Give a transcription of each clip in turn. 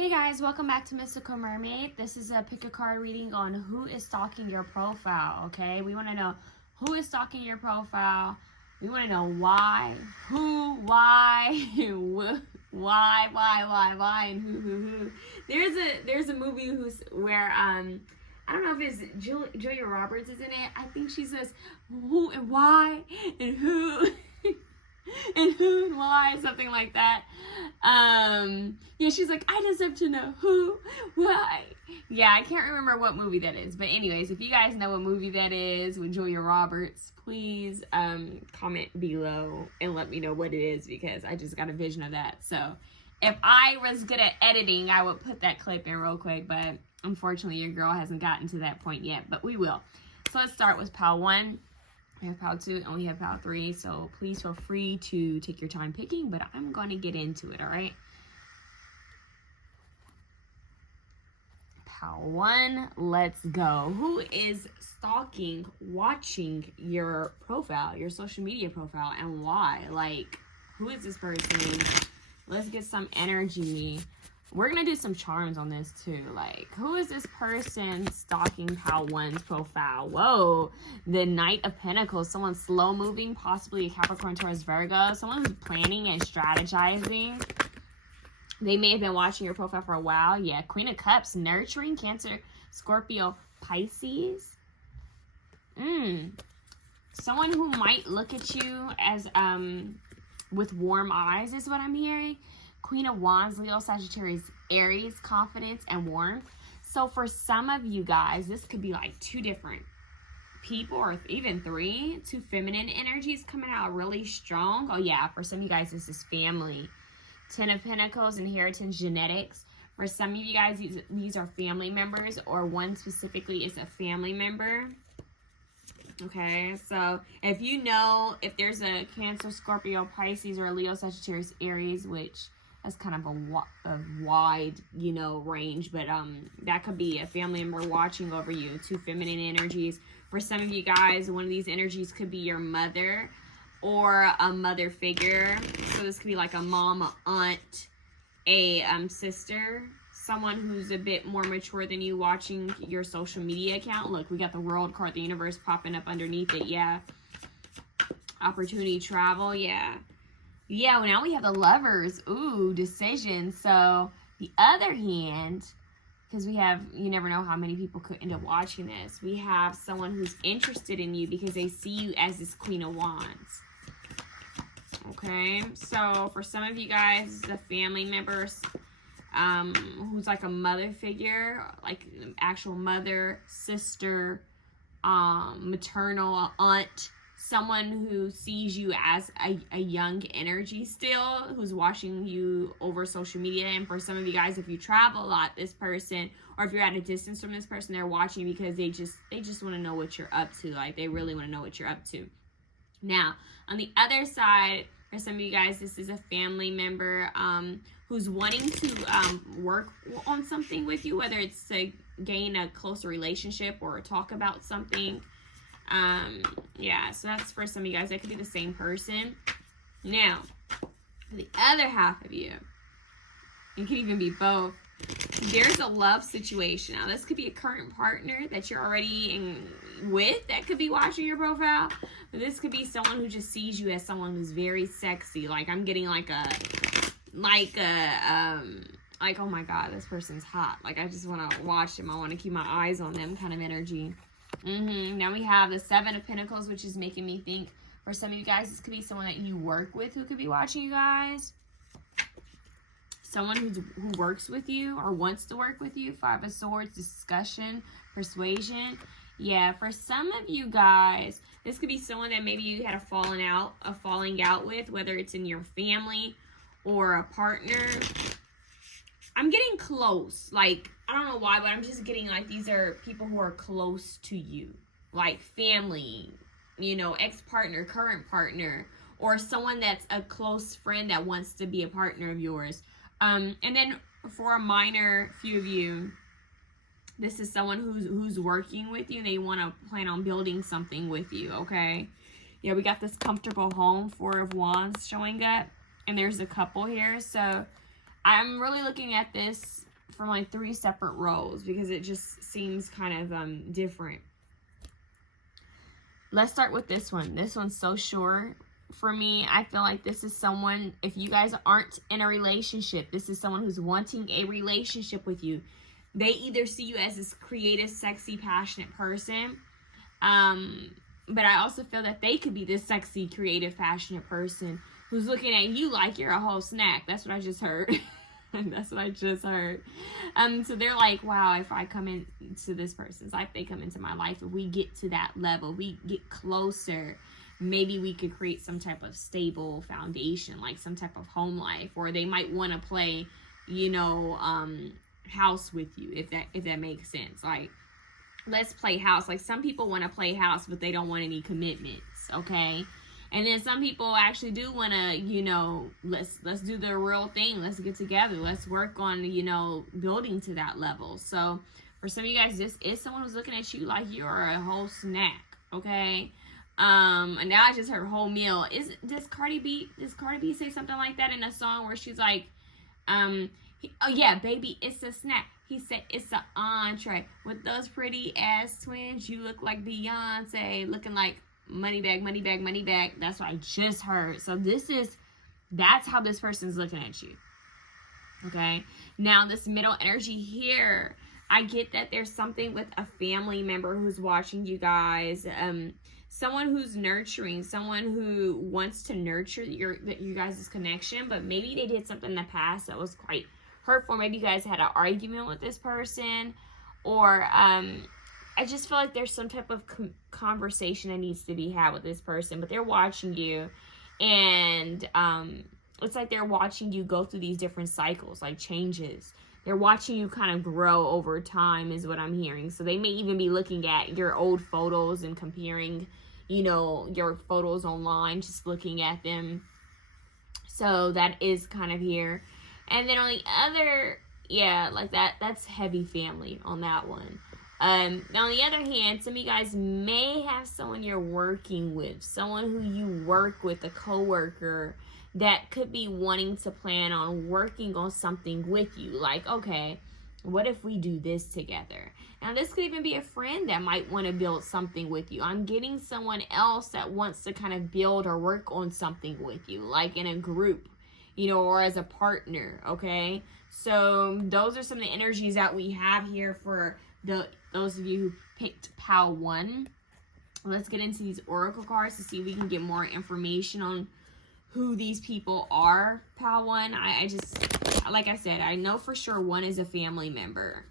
Hey guys, welcome back to Mystical Mermaid. This is a pick a card reading on who is stalking your profile, okay? We want to know who is stalking your profile. We want to know why, who, why, why, and who. There's a movie where I don't know if it's Julia Roberts is in it. I think she says who and why and who. And who and why, something like that. Yeah, she's like, I deserve to know who, why. Yeah, I can't remember what movie that is. But anyways, if you guys know what movie that is with Julia Roberts, please comment below and let me know what it is, because I just got a vision of that. So if I was good at editing, I would put that clip in real quick. But unfortunately, your girl hasn't gotten to that point yet. But we will. So let's start with pile 1. We have pile 2 and we have pile 3, so please feel free to take your time picking, but I'm going to get into it, all right? Pile 1, let's go. Who is stalking, watching your profile, your social media profile, and why? Like, who is this person? Let's get some energy. We're going to do some charms on this too. Like, who is this person stalking pile 1's profile? Whoa, the Knight of Pentacles. Someone slow moving, possibly a Capricorn, Taurus, Virgo. Someone who's planning and strategizing. They may have been watching your profile for a while. Yeah, Queen of Cups, nurturing, Cancer, Scorpio, Pisces. Someone who might look at you as with warm eyes is what I'm hearing. Queen of Wands, Leo, Sagittarius, Aries, confidence and warmth. So for some of you guys, this could be like 2 different people, or even 3. 2 feminine energies coming out really strong. Oh yeah, for some of you guys, this is family. 10 of Pentacles, inheritance, genetics. For some of you guys, these are family members, or one specifically is a family member. Okay, so if you know, if there's a Cancer, Scorpio, Pisces, or a Leo, Sagittarius, Aries, which that's kind of a wide, you know, range, but that could be a family member watching over you. 2 feminine energies. For some of you guys, one of these energies could be your mother or a mother figure. So this could be like a mom, a aunt, a sister, someone who's a bit more mature than you watching your social media account. Look, we got the World card, the universe popping up underneath it. Yeah. Opportunity, travel. Yeah. Yeah, well, now we have the Lovers. Ooh, decision. So, the other hand, because we have, you never know how many people could end up watching this. We have someone who's interested in you because they see you as this Queen of Wands. Okay, so for some of you guys, the family members who's like a mother figure, like an actual mother, sister, maternal, aunt, someone who sees you as a young energy still, who's watching you over social media. And for some of you guys, if you travel a lot, this person, or if you're at a distance from this person, they're watching because they just want to know what you're up to. Like, they really want to know what you're up to. Now, on the other side, for some of you guys, this is a family member who's wanting to work on something with you, whether it's to gain a closer relationship or talk about something. Yeah, so that's for some of you guys. That could be the same person. Now, the other half of you, it could even be both. There's a love situation. Now, this could be a current partner that you're already with that could be watching your profile. But this could be someone who just sees you as someone who's very sexy. Like, I'm getting like, oh my God, this person's hot. Like, I just want to watch them. I want to keep my eyes on them kind of energy. Now we have the 7 of Pentacles, which is making me think for some of you guys, this could be someone that you work with who could be watching you guys. Someone who works with you or wants to work with you. 5 of Swords, discussion, persuasion. Yeah, for some of you guys, this could be someone that maybe you had a falling out with, whether it's in your family or a partner. I'm getting close. Like, I don't know why, but I'm just getting like these are people who are close to you. Like family, you know, ex-partner, current partner, or someone that's a close friend that wants to be a partner of yours. And then for a minor few of you, this is someone who's working with you and they want to plan on building something with you, okay? Yeah, we got this comfortable home, 4 of Wands showing up. And there's a couple here, so I'm really looking at this from like 3 separate rows because it just seems kind of different. Let's start with this one. This one's so short. For me, I feel like this is someone, if you guys aren't in a relationship, this is someone who's wanting a relationship with you. They either see you as this creative, sexy, passionate person, but I also feel that they could be this sexy, creative, passionate person who's looking at you like you're a whole snack. That's what I just heard. That's what I just heard. So they're like, wow, if I come into this person's life, they come into my life, if we get to that level, we get closer, maybe we could create some type of stable foundation, like some type of home life, or they might want to play, you know, house with you, if that makes sense. Like, let's play house. Like, some people want to play house, but they don't want any commitments, okay? And then some people actually do want to, you know, let's do the real thing. Let's get together. Let's work on, you know, building to that level. So for some of you guys, this is someone who's looking at you like you're a whole snack, okay? And now I just heard whole meal. Does Cardi B say something like that in a song where she's like, oh yeah, baby, it's a snack. He said it's an entree. With those pretty ass twins, you look like Beyonce, looking like money bag, money bag, money bag. That's what I just heard. So that's how this person's looking at you. Okay. Now this middle energy here, I get that there's something with a family member who's watching you guys. Someone who's nurturing, someone who wants to nurture you guys' connection, but maybe they did something in the past that was quite hurtful. Maybe you guys had an argument with this person, or I just feel like there's some type of conversation that needs to be had with this person, but they're watching you, and it's like they're watching you go through these different cycles, like changes. They're watching you kind of grow over time is what I'm hearing. So they may even be looking at your old photos and comparing, you know, your photos online, just looking at them. So that is kind of here. And then on the other, yeah, like that's heavy family on that one. Now on the other hand, some of you guys may have someone you're working with, someone who you work with, a coworker, that could be wanting to plan on working on something with you. Like, okay, what if we do this together? Now, this could even be a friend that might want to build something with you. I'm getting someone else that wants to kind of build or work on something with you, like in a group, you know, or as a partner, okay? So those are some of the energies that we have here for those of you who picked PAL 1. Let's get into these oracle cards to see if we can get more information on who these people are. PAL 1, I just, like I said, I know for sure one is a family member,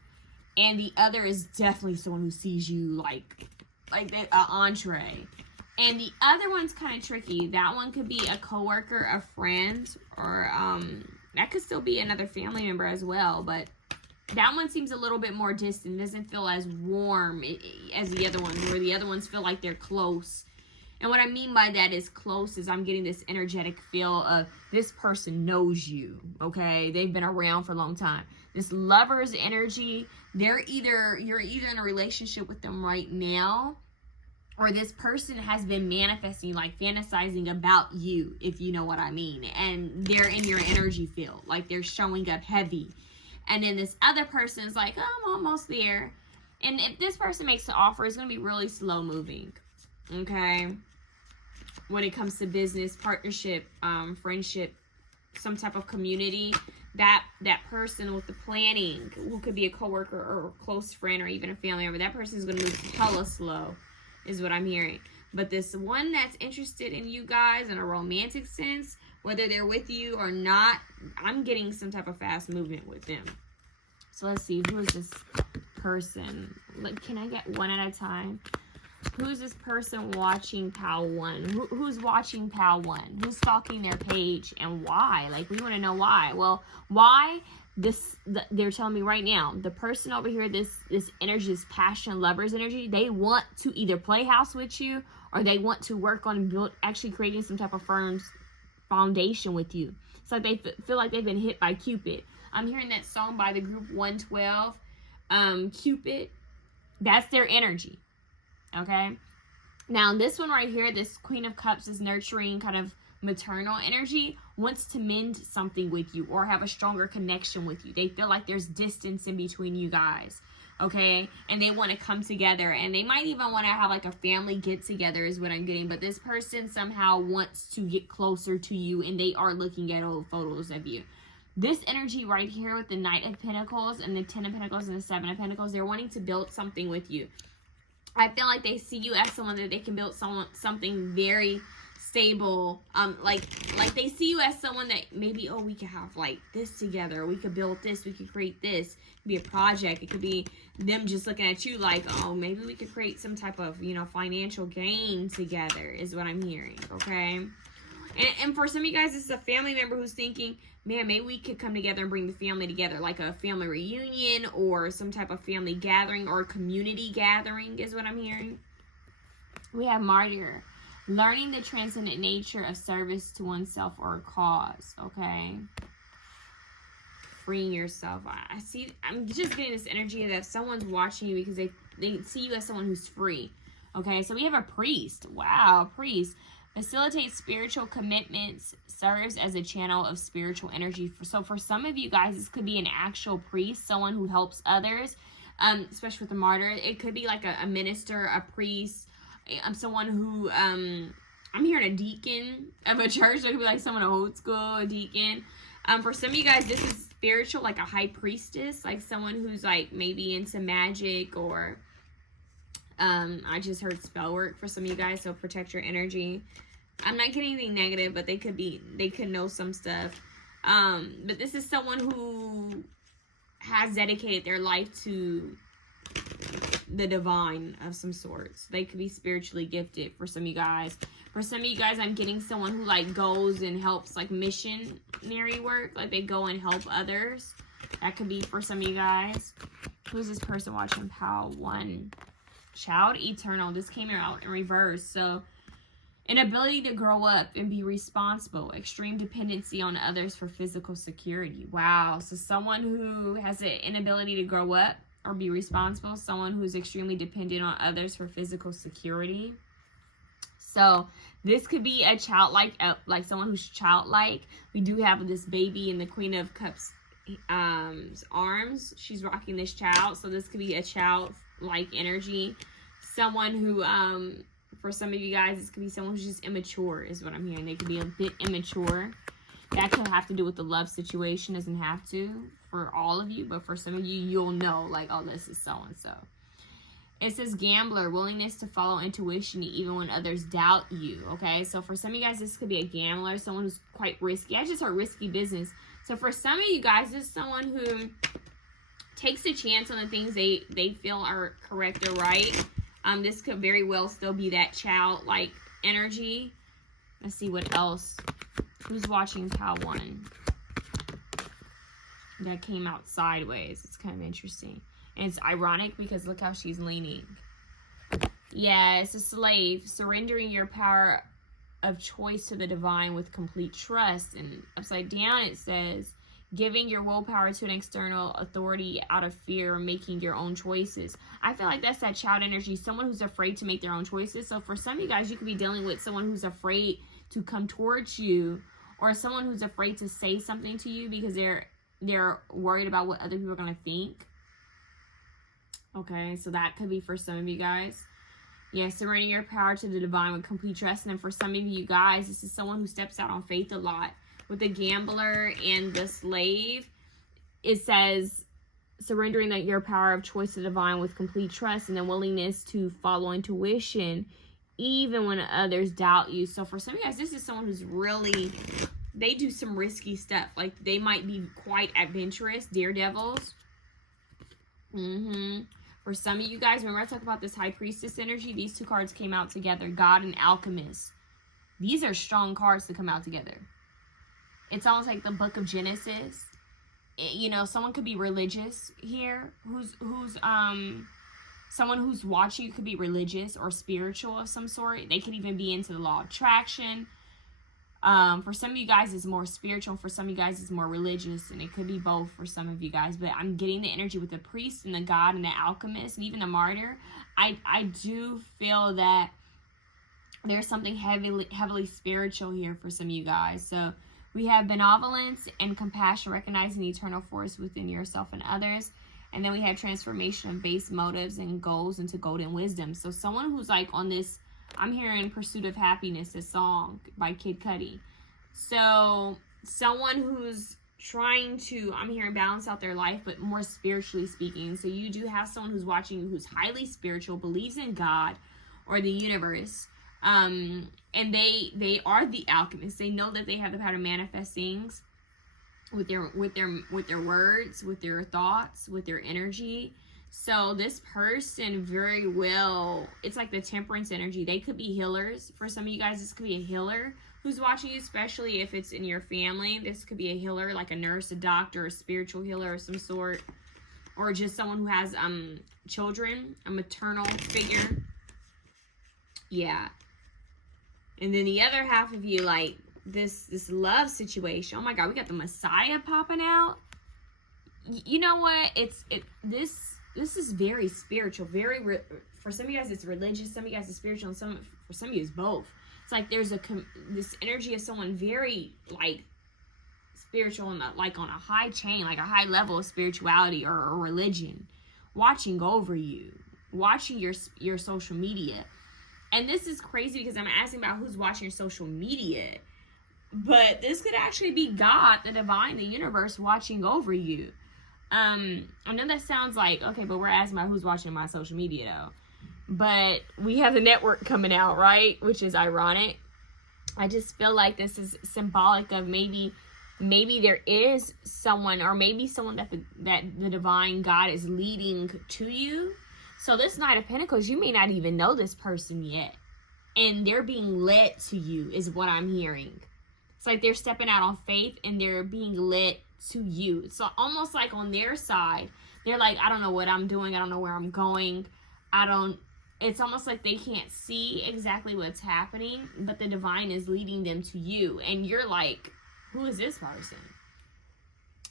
and the other is definitely someone who sees you like an entree. And the other one's kind of tricky. That one could be a coworker, a friend, or that could still be another family member as well, but that one seems a little bit more distant. It doesn't feel as warm as the other ones, where the other ones feel like they're close. And what I mean by that is close is I'm getting this energetic feel of this person knows you, okay? They've been around for a long time. This lover's energy, you're either in a relationship with them right now, or this person has been manifesting, like fantasizing about you, if you know what I mean. And they're in your energy field, like they're showing up heavy. And then this other person's like, oh, I'm almost there. And if this person makes an offer, it's going to be really slow moving, okay? When it comes to business, partnership, friendship, some type of community, that person with the planning, who could be a coworker or a close friend or even a family member, that person is going to move hella slow, is what I'm hearing. But this one that's interested in you guys in a romantic sense, whether they're with you or not, I'm getting some type of fast movement with them. So let's see, who is this person? Like, can I get one at a time? Who's this person watching PAL 1? Who's watching PAL 1? Who's stalking their page and why? Like, we want to know why. Well, why? They're telling me right now, the person over here, this energy, this passion, lover's energy, they want to either play house with you or they want to work on actually creating some type of firm foundation with you. It's like they feel like they've been hit by Cupid. I'm hearing that song by the group 112, Cupid. That's their energy. Okay, now this one right here, this Queen of Cups, is nurturing, kind of maternal energy. wants to mend something with you or have a stronger connection with you. They feel like there's distance in between you guys, okay? And they want to come together, and they might even want to have like a family get together is what I'm getting. But this person somehow wants to get closer to you, and they are looking at old photos of you. This energy right here with the Knight of Pentacles and the Ten of Pentacles and the Seven of Pentacles, they're wanting to build something with you. I feel like they see you as someone that they can build something very stable. Like they see you as someone that maybe, oh, we could have like this together. We could build this. We could create this. It could be a project. It could be them just looking at you like, oh, maybe we could create some type of, you know, financial gain together is what I'm hearing, okay? And for some of you guys, this is a family member who's thinking, man, maybe we could come together and bring the family together, like a family reunion or some type of family gathering or community gathering is what I'm hearing. We have Martyr, learning the transcendent nature of service to oneself or a cause, okay? Freeing yourself. I'm just getting this energy that someone's watching you because they see you as someone who's free, okay? So we have a priest. Wow, priest. Facilitates spiritual commitments, serves as a channel of spiritual energy. So for some of you guys, this could be an actual priest, someone who helps others, especially with the martyr. It could be like a minister, a priest, someone who, I'm hearing a deacon of a church. It could be like someone old school, a deacon. For some of you guys, this is spiritual, like a high priestess, like someone who's like maybe into magic or... I just heard spell work for some of you guys, so protect your energy. I'm not getting anything negative, but they could know some stuff. But this is someone who has dedicated their life to the divine of some sorts. They could be spiritually gifted for some of you guys. For some of you guys, I'm getting someone who like goes and helps like missionary work, like they go and help others. That could be for some of you guys. Who's this person watching Pal 1? Child eternal. This came out in reverse. So an ability to grow up and be responsible, extreme dependency on others for physical security. Wow. So someone who has an inability to grow up or be responsible, someone who's extremely dependent on others for physical security. So this could be a childlike, like someone who's childlike. We do have this baby in the Queen of Cups arms. She's rocking this child. So this could be a child like energy. Someone who for some of you guys, this could be someone who's just immature is what I'm hearing. They could be a bit immature. That could have to do with the love situation. Doesn't have to for all of you, but for some of you, you'll know like, oh, this is so and so. It says gambler, willingness to follow intuition even when others doubt you. Okay, so for some of you guys, this could be a gambler, someone who's quite risky. I just heard risky business. So for some of you guys, this is someone who takes a chance on the things they feel are correct or right. This could very well still be that childlike energy. Let's see what else. Who's watching Pal 1? That came out sideways. It's kind of interesting. And it's ironic because look how she's leaning. Yeah, it's a slave. Surrendering your power of choice to the divine with complete trust. And upside down it says, giving your willpower to an external authority out of fear, making your own choices. I feel like that's that child energy, someone who's afraid to make their own choices. So for some of you guys, you could be dealing with someone who's afraid to come towards you, or someone who's afraid to say something to you because they're worried about what other people are going to think. Okay, so that could be for some of you guys. Yeah, surrendering your power to the divine with complete trust. And then for some of you guys, this is someone who steps out on faith a lot. With the gambler and the slave, it says surrendering that your power of choice to the divine with complete trust, and then willingness to follow intuition even when others doubt you. So for some of you guys, this is someone who's really, they do some risky stuff. Like they might be quite adventurous, daredevils. For some of you guys, remember I talked about this high priestess energy? These two cards came out together, God and Alchemist. These are strong cards to come out together. It's almost like the book of Genesis. You know, someone could be religious here. Someone who's watching you could be religious or spiritual of some sort. They could even be into the law of attraction. For some of you guys, it's more spiritual. For some of you guys, it's more religious. And it could be both for some of you guys. But I'm getting the energy with the priest and the God and the alchemist and even the martyr. I do feel that there's something heavily spiritual here for some of you guys. So We have benevolence and compassion, recognizing the eternal force within yourself and others. And then we have transformation of base motives and goals into golden wisdom. So someone who's like on this, I'm hearing Pursuit of Happiness, a song by Kid Cudi. So someone who's trying to, I'm hearing, balance out their life, but more spiritually speaking. So you do have someone who's watching you who's highly spiritual, believes in God or the universe. And they are the alchemists. They know that they have the power to manifest things with their words, with their thoughts, with their energy. So this person very well, it's like the temperance energy. They could be healers. For some of you guys, this could be a healer who's watching you, especially if it's in your family. This could be a healer, like a nurse, a doctor, a spiritual healer of some sort, or just someone who has children, a maternal figure. Yeah. And then the other half of you, like this love situation. Oh my God, we got the Messiah popping out. You know what? This is very spiritual. For some of you guys, it's religious. Some of you guys, it's spiritual, and for some of you, it's both. It's like there's this energy of someone very like spiritual and like on a high chain, like a high level of spirituality or religion, watching over you, watching your social media. And this is crazy because I'm asking about who's watching your social media, but this could actually be God, the divine, the universe watching over you. I know that sounds like, okay, but we're asking about who's watching my social media though. But we have the network coming out, right? Which is ironic. I just feel like this is symbolic of maybe there is someone, or maybe someone that the divine God is leading to you. So this Knight of Pentacles, you may not even know this person yet. And they're being led to you is what I'm hearing. It's like they're stepping out on faith and they're being led to you. So almost like on their side, they're like, I don't know what I'm doing. I don't know where I'm going. It's almost like they can't see exactly what's happening, but the divine is leading them to you. And you're like, who is this person?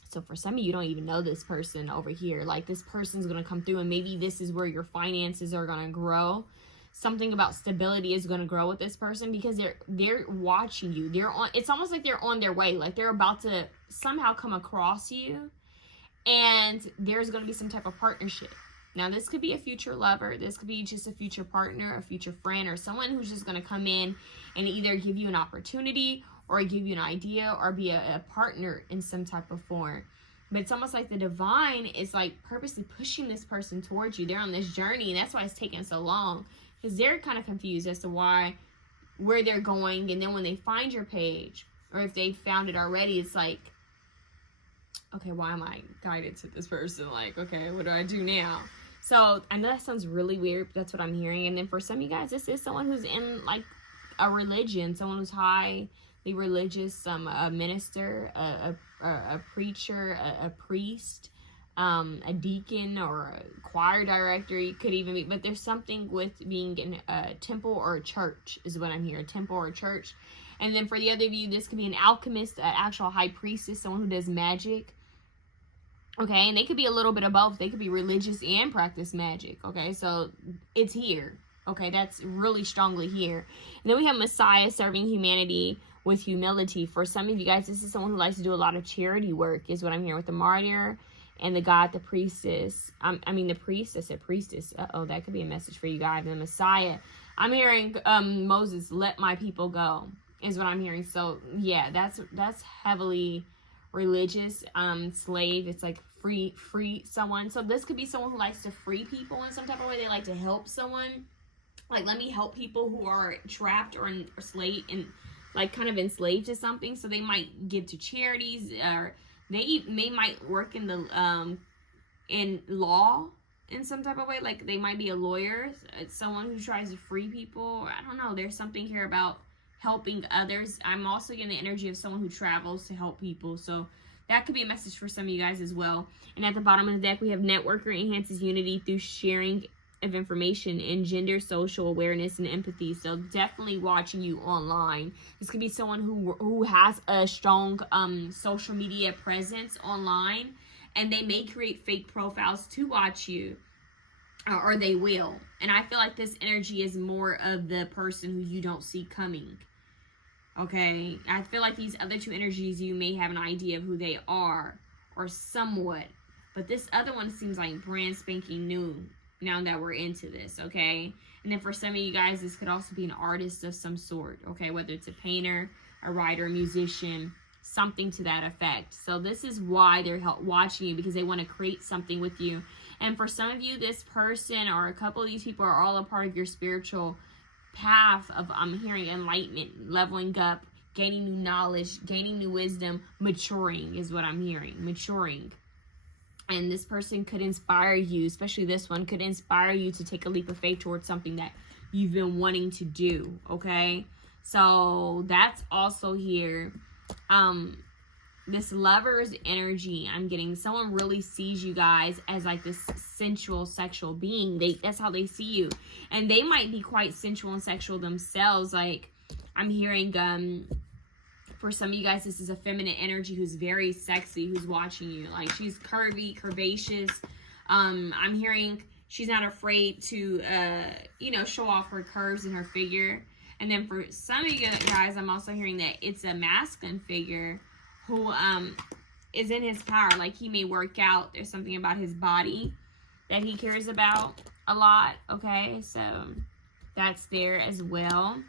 So for some of you, you don't even know this person over here. Like this person's going to come through, and maybe this is where your finances are going to grow. Something about stability is going to grow with this person because they're watching you. It's almost like they're on their way. Like they're about to somehow come across you, and there's going to be some type of partnership. Now, this could be a future lover. This could be just a future partner, a future friend, or someone who's just going to come in and either give you an opportunity or give you an idea or be a partner in some type of form. But it's almost like the divine is like purposely pushing this person towards you. They're on this journey, and that's why it's taking so long, because they're kind of confused as to where they're going. And then when they find your page, or if they found it already, it's like, okay, why am I guided to this person? Like, okay, what do I do now? So I know that sounds really weird, but that's what I'm hearing. And then for some of you guys, this is someone who's in like a religion, someone who's highly religious, a minister, a preacher, a priest, a deacon, or a choir director. You could even be, but there's something with being in a temple or a church is what I'm hearing, a temple or a church. And then for the other of you, this could be an alchemist, an actual high priestess, someone who does magic. Okay, and they could be a little bit of both. They could be religious and practice magic. Okay, so it's here. Okay, that's really strongly here. And then we have Messiah, serving humanity with humility. For some of you guys, this is someone who likes to do a lot of charity work, is what I'm hearing with the martyr and the God, the priestess. The priestess, a priestess. Uh-oh, that could be a message for you guys. The Messiah. I'm hearing Moses, let my people go, is what I'm hearing. So yeah, that's heavily religious. Slave, it's like free someone. So this could be someone who likes to free people in some type of way. They like to help someone. Like, let me help people who are trapped or slave and like kind of enslaved to something. So they might give to charities, or they might work in the in law in some type of way. Like they might be a lawyer. It's someone who tries to free people. I don't know. There's something here about helping others. I'm also getting the energy of someone who travels to help people. So that could be a message for some of you guys as well. And at the bottom of the deck, we have networker enhances unity through sharing of information and gender, social awareness, and empathy. So definitely watching you online. This could be someone who has a strong social media presence online, and they may create fake profiles to watch you, or they will. And I feel like this energy is more of the person who you don't see coming. Okay, I feel like these other two energies, you may have an idea of who they are, or somewhat. But this other one seems like brand spanking new now that we're into this, okay? And then for some of you guys, this could also be an artist of some sort, okay? Whether it's a painter, a writer, a musician, something to that effect. So this is why they're watching you, because they want to create something with you. And for some of you, this person or a couple of these people are all a part of your spiritual path of, I'm hearing, enlightenment, leveling up, gaining new knowledge, gaining new wisdom, maturing is what I'm hearing, maturing. And this person could inspire you, especially this one, could inspire you to take a leap of faith towards something that you've been wanting to do, okay? So that's also here. This lover's energy, I'm getting, someone really sees you guys as like this sensual, sexual being. That's how they see you. And they might be quite sensual and sexual themselves. Like, I'm hearing, for some of you guys, this is a feminine energy who's very sexy, who's watching you. Like, she's curvy, curvaceous. I'm hearing she's not afraid to, you know, show off her curves and her figure. And then for some of you guys, I'm also hearing that it's a masculine figure who is in his power. Like, he may work out. There's something about his body that he cares about a lot, okay? So that's there as well.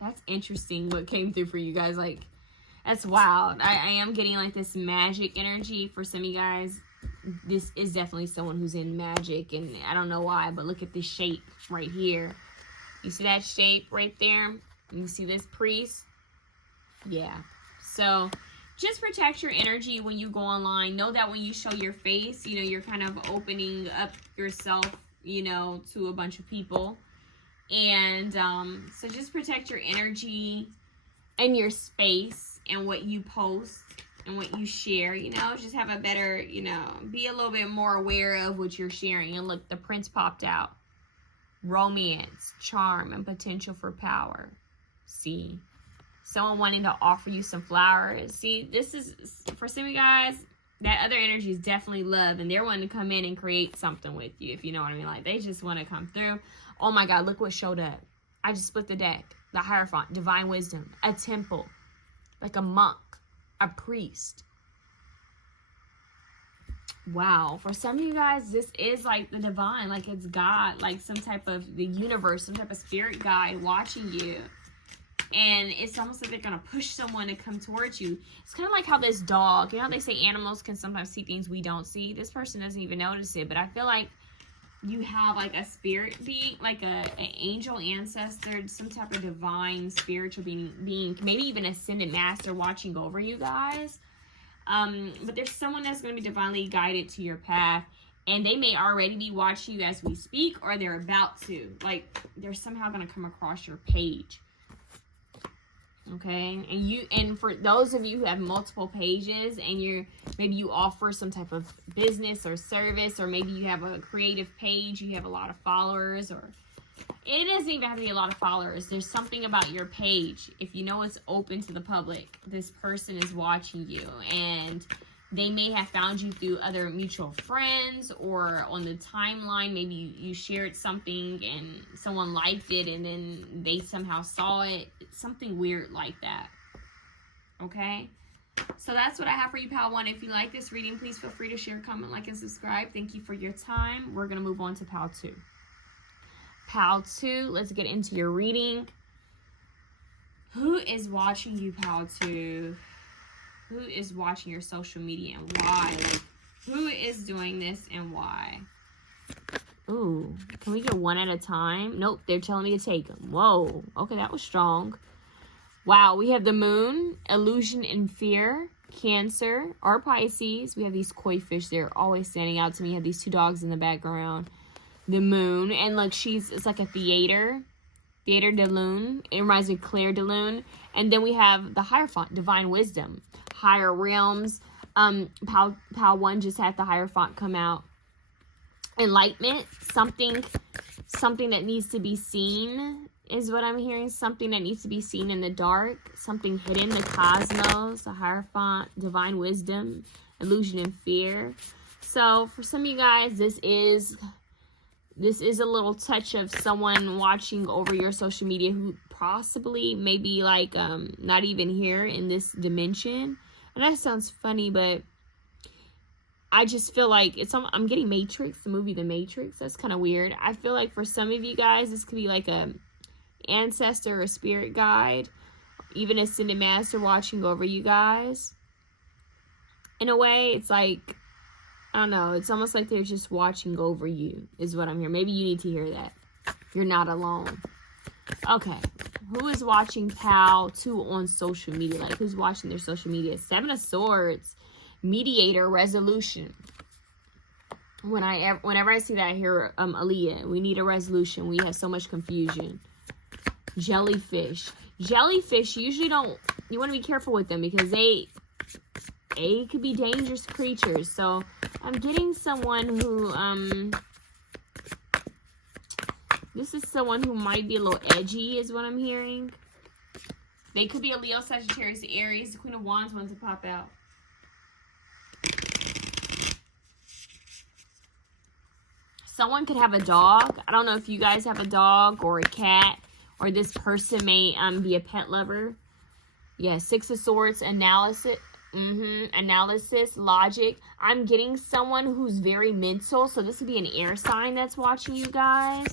That's interesting what came through for you guys. Like, that's wild. I am getting like this magic energy for some of you guys. This is definitely someone who's in magic, and I don't know why, but look at this shape right here. You see that shape right there? You see this priest? Yeah. So just protect your energy when you go online. Know that when you show your face, you know, you're kind of opening up yourself, you know, to a bunch of people. And so just protect your energy and your space and what you post and what you share, you know. Just have a better, you know, be a little bit more aware of what you're sharing. And look, the prince popped out. Romance, charm, and potential for power. See? Someone wanting to offer you some flowers. See, this is, for some of you guys, that other energy is definitely love, and they're wanting to come in and create something with you, if you know what I mean. Like, they just want to come through. Oh my God, look what showed up. I just split the deck. The Hierophant, divine wisdom, a temple, like a monk, a priest. Wow, for some of you guys, this is like the divine, like it's God, like some type of the universe, some type of spirit guide watching you. And it's almost like they're going to push someone to come towards you. It's kind of like how this dog, you know, they say animals can sometimes see things we don't see. This person doesn't even notice it, but I feel like you have like a spirit being, like an angel ancestor, some type of divine spiritual being, maybe even ascended master watching over you guys. But there's someone that's going to be divinely guided to your path, and they may already be watching you as we speak, or they're about to. Like, they're somehow going to come across your page. Okay, and for those of you who have multiple pages, and maybe you offer some type of business or service, or maybe you have a creative page, you have a lot of followers, or it doesn't even have to be a lot of followers. There's something about your page. If you know it's open to the public, this person is watching you, and they may have found you through other mutual friends, or on the timeline, maybe you shared something and someone liked it, and then they somehow saw it. It's something weird like that. Okay? So that's what I have for you, Pal 1. If you like this reading, please feel free to share, comment, like, and subscribe. Thank you for your time. We're going to move on to Pal 2. Pal 2, let's get into your reading. Who is watching you, Pal 2? Who is watching your social media and why? Like, who is doing this and why? Ooh, can we get one at a time? Nope, they're telling me to take them. Whoa, okay, that was strong. Wow, we have the moon, illusion and fear, Cancer, or Pisces. We have these koi fish. They're always standing out to me. We have these two dogs in the background. The moon, and like it's like a theater de lune. It reminds me of Claire de Lune. And then we have the Hierophant, divine wisdom, higher realms. Pal 1 just had the Hierophant come out. Enlightenment, something that needs to be seen is what I'm hearing. Something that needs to be seen in the dark, something hidden, the cosmos, the Hierophant, divine wisdom, illusion and fear. So for some of you guys, this is a little touch of someone watching over your social media who possibly maybe like not even here in this dimension. And that sounds funny, but I just feel like I'm getting Matrix, the movie The Matrix. That's kind of weird. I feel like for some of you guys, this could be like a ancestor or spirit guide, even a ascended master watching over you guys. In a way, it's like, I don't know, it's almost like they're just watching over you, is what I'm hearing. Maybe you need to hear that. You're not alone. Okay. Who is watching Pal 2 on social media? Like, who's watching their social media? 7 of Swords. Mediator, resolution. Whenever I see that, I hear Aaliyah. We need a resolution. We have so much confusion. Jellyfish. Jellyfish, you usually don't, you want to be careful with them because they could be dangerous creatures. So I'm getting someone who, this is someone who might be a little edgy, is what I'm hearing. They could be a Leo, Sagittarius, Aries. The Queen of Wands wants to pop out. Someone could have a dog. I don't know if you guys have a dog or a cat, or this person may be a pet lover. Yeah, 6 of Swords, analysis. Analysis, logic. I'm getting someone who's very mental. So this could be an air sign that's watching you guys.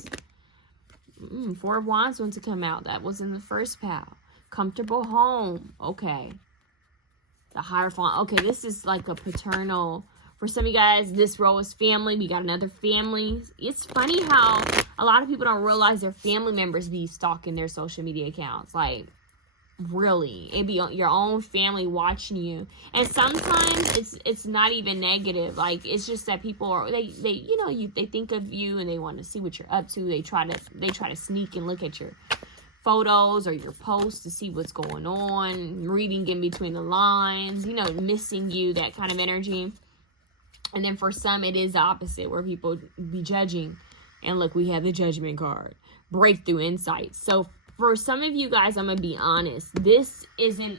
4 of Wands wants to come out. That was in the first pal. Comfortable home. Okay. The Hierophant. Okay, this is like a paternal. For some of you guys, this row is family. We got another family. It's funny how a lot of people don't realize their family members be stalking their social media accounts. Like, really. It'd be your own family watching you. And sometimes it's not even negative. Like, it's just that people are, they think of you and they want to see what you're up to. They try to sneak and look at your photos or your posts to see what's going on, reading in between the lines, missing you, that kind of energy. And then for some, it is the opposite, where people be judging. And look, we have the Judgment card. Breakthrough insights. So for some of you guys, I'm going to be honest. This isn't,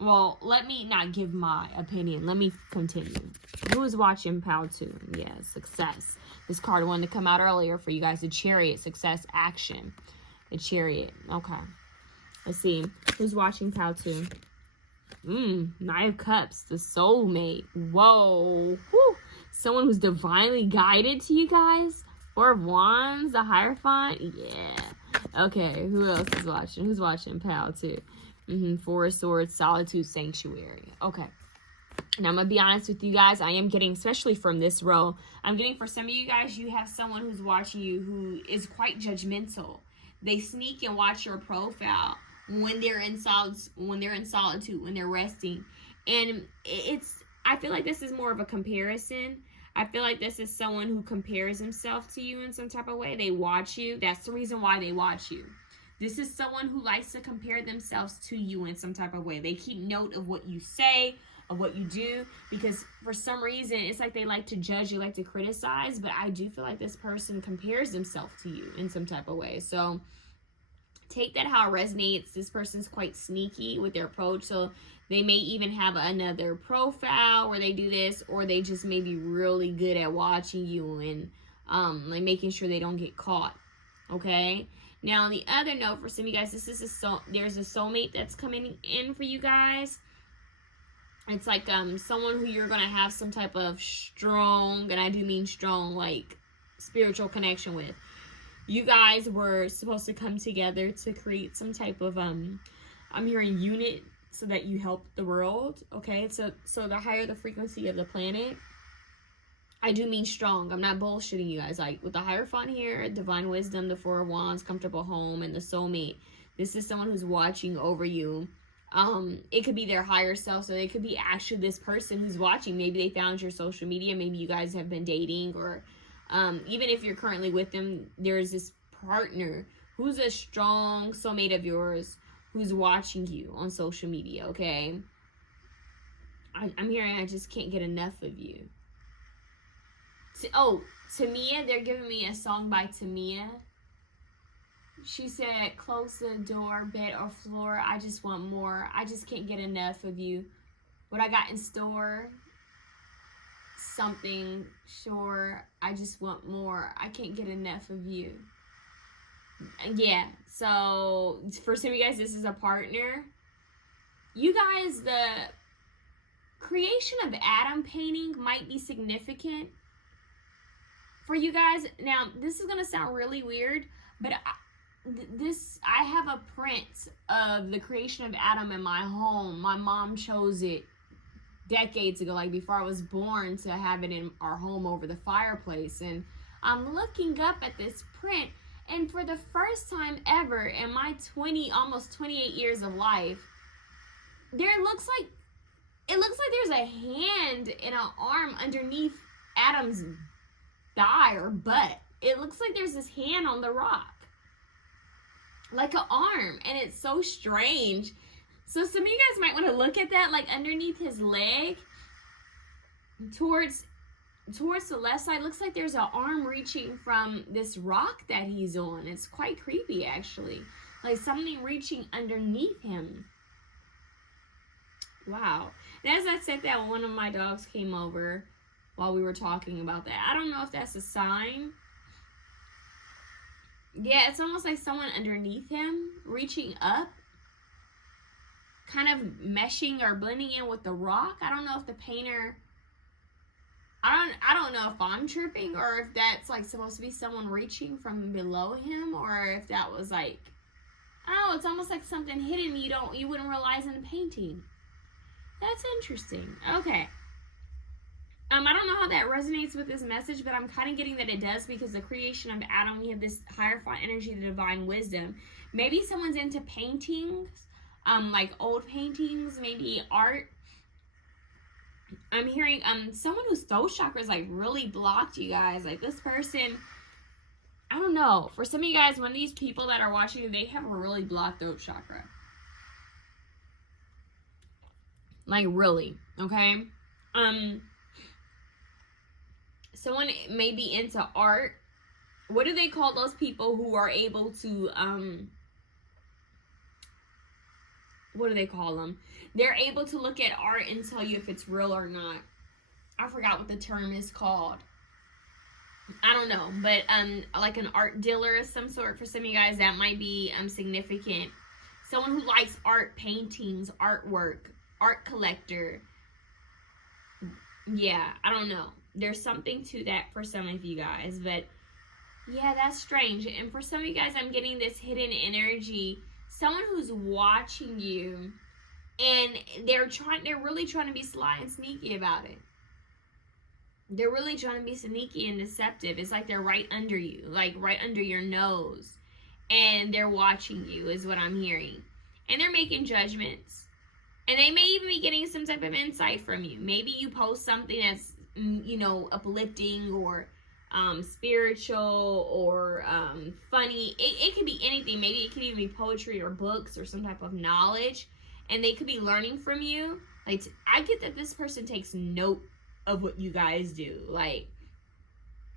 well, let me not give my opinion. Let me continue. Who is watching Pal 2? Yeah, success. This card wanted to come out earlier for you guys. The Chariot, success, action. The Chariot. Okay. Let's see. Who's watching Pal 2? 9 of Cups, the soulmate. Whoa. Whew. Someone who's divinely guided to you guys. 4 of Wands, the Hierophant. Yeah. Okay, who else is watching? Who's watching Pal 2? 4 of Swords, Solitude, Sanctuary. Okay. Now, I'm going to be honest with you guys. I am getting, especially from this row, I'm getting for some of you guys, you have someone who's watching you who is quite judgmental. They sneak and watch your profile when they're in solitude, when they're resting. And I feel like this is more of a comparison. I feel like this is someone who compares himself to you in some type of way. They watch you. That's the reason why they watch you. This is someone who likes to compare themselves to you in some type of way. They keep note of what you say, of what you do, because for some reason, it's like they like to judge, you like to criticize, but I do feel like this person compares themselves to you in some type of way. So take that how it resonates. This person's quite sneaky with their approach. So they may even have another profile where they do this, or they just may be really good at watching you and like making sure they don't get caught. Okay. Now, on the other note, for some of you guys, there's a soulmate that's coming in for you guys. It's like someone who you're going to have some type of strong, and I do mean strong, like spiritual connection with. You guys were supposed to come together to create some type of, I'm hearing unit, so that you help the world, okay? So the higher the frequency of the planet, I do mean strong. I'm not bullshitting you guys. Like, with the Hierophant here, Divine Wisdom, the 4 of Wands, Comfortable Home, and the Soulmate, this is someone who's watching over you. It could be their higher self, so it could be actually this person who's watching. Maybe they found your social media. Maybe you guys have been dating, or even if you're currently with them, there's this partner who's a strong soulmate of yours who's watching you on social media, okay? I'm hearing I just can't get enough of you. Tamia, they're giving me a song by Tamia. She said, close the door, bed or floor. I just want more. I just can't get enough of you. What I got in store, something, sure. I just want more. I can't get enough of you. Yeah, so for some of you guys, this is a partner. You guys, the creation of Adam painting might be significant for you guys. Now, this is going to sound really weird, but I have a print of the creation of Adam in my home. My mom chose it decades ago, like before I was born, to have it in our home over the fireplace. And I'm looking up at this print, and for the first time ever in my almost 28 years of life, it looks like there's a hand and an arm underneath Adam's thigh or butt. It looks like there's this hand on the rock, like an arm, and it's so strange. So some of you guys might want to look at that, like underneath his leg, towards the left side. Looks like there's an arm reaching from this rock that he's on. It's quite creepy, actually, like something reaching underneath him. Wow. And as I said that, one of my dogs came over while we were talking about that. I don't know if that's a sign. Yeah, it's almost like someone underneath him reaching up, kind of meshing or blending in with the rock. I don't know if the painter, I don't know if I'm tripping, or if that's like supposed to be someone reaching from below him, or if that was like, I don't know, it's almost like something hidden you wouldn't realize in the painting. That's interesting. Okay. I don't know how that resonates with this message, but I'm kind of getting that it does, because the creation of Adam, we have this higher thought energy, the divine wisdom. Maybe someone's into paintings, like old paintings, maybe art. I'm hearing someone whose throat chakra is like really blocked, you guys. Like this person, I don't know. For some of you guys, one of these people that are watching, they have a really blocked throat chakra. Like really, okay? Someone may be into art. What do they call those people who are able to, what do they call them? They're able to look at art and tell you if it's real or not. I forgot what the term is called. I don't know, but like an art dealer of some sort. For some of you guys, that might be significant. Someone who likes art, paintings, artwork, art collector. Yeah, I don't know. There's something to that for some of you guys, but yeah, that's strange. And for some of you guys, I'm getting this hidden energy. Someone who's watching you, and they're really trying to be sly and sneaky about it. They're really trying to be sneaky and deceptive. It's like they're right under you, like right under your nose, and they're watching you, is what I'm hearing. And they're making judgments, and they may even be getting some type of insight from you. Maybe you post something that's, you know, uplifting or spiritual or funny. It could be anything. Maybe it could even be poetry or books or some type of knowledge, and they could be learning from you. Like, I get that this person takes note of what you guys do. Like,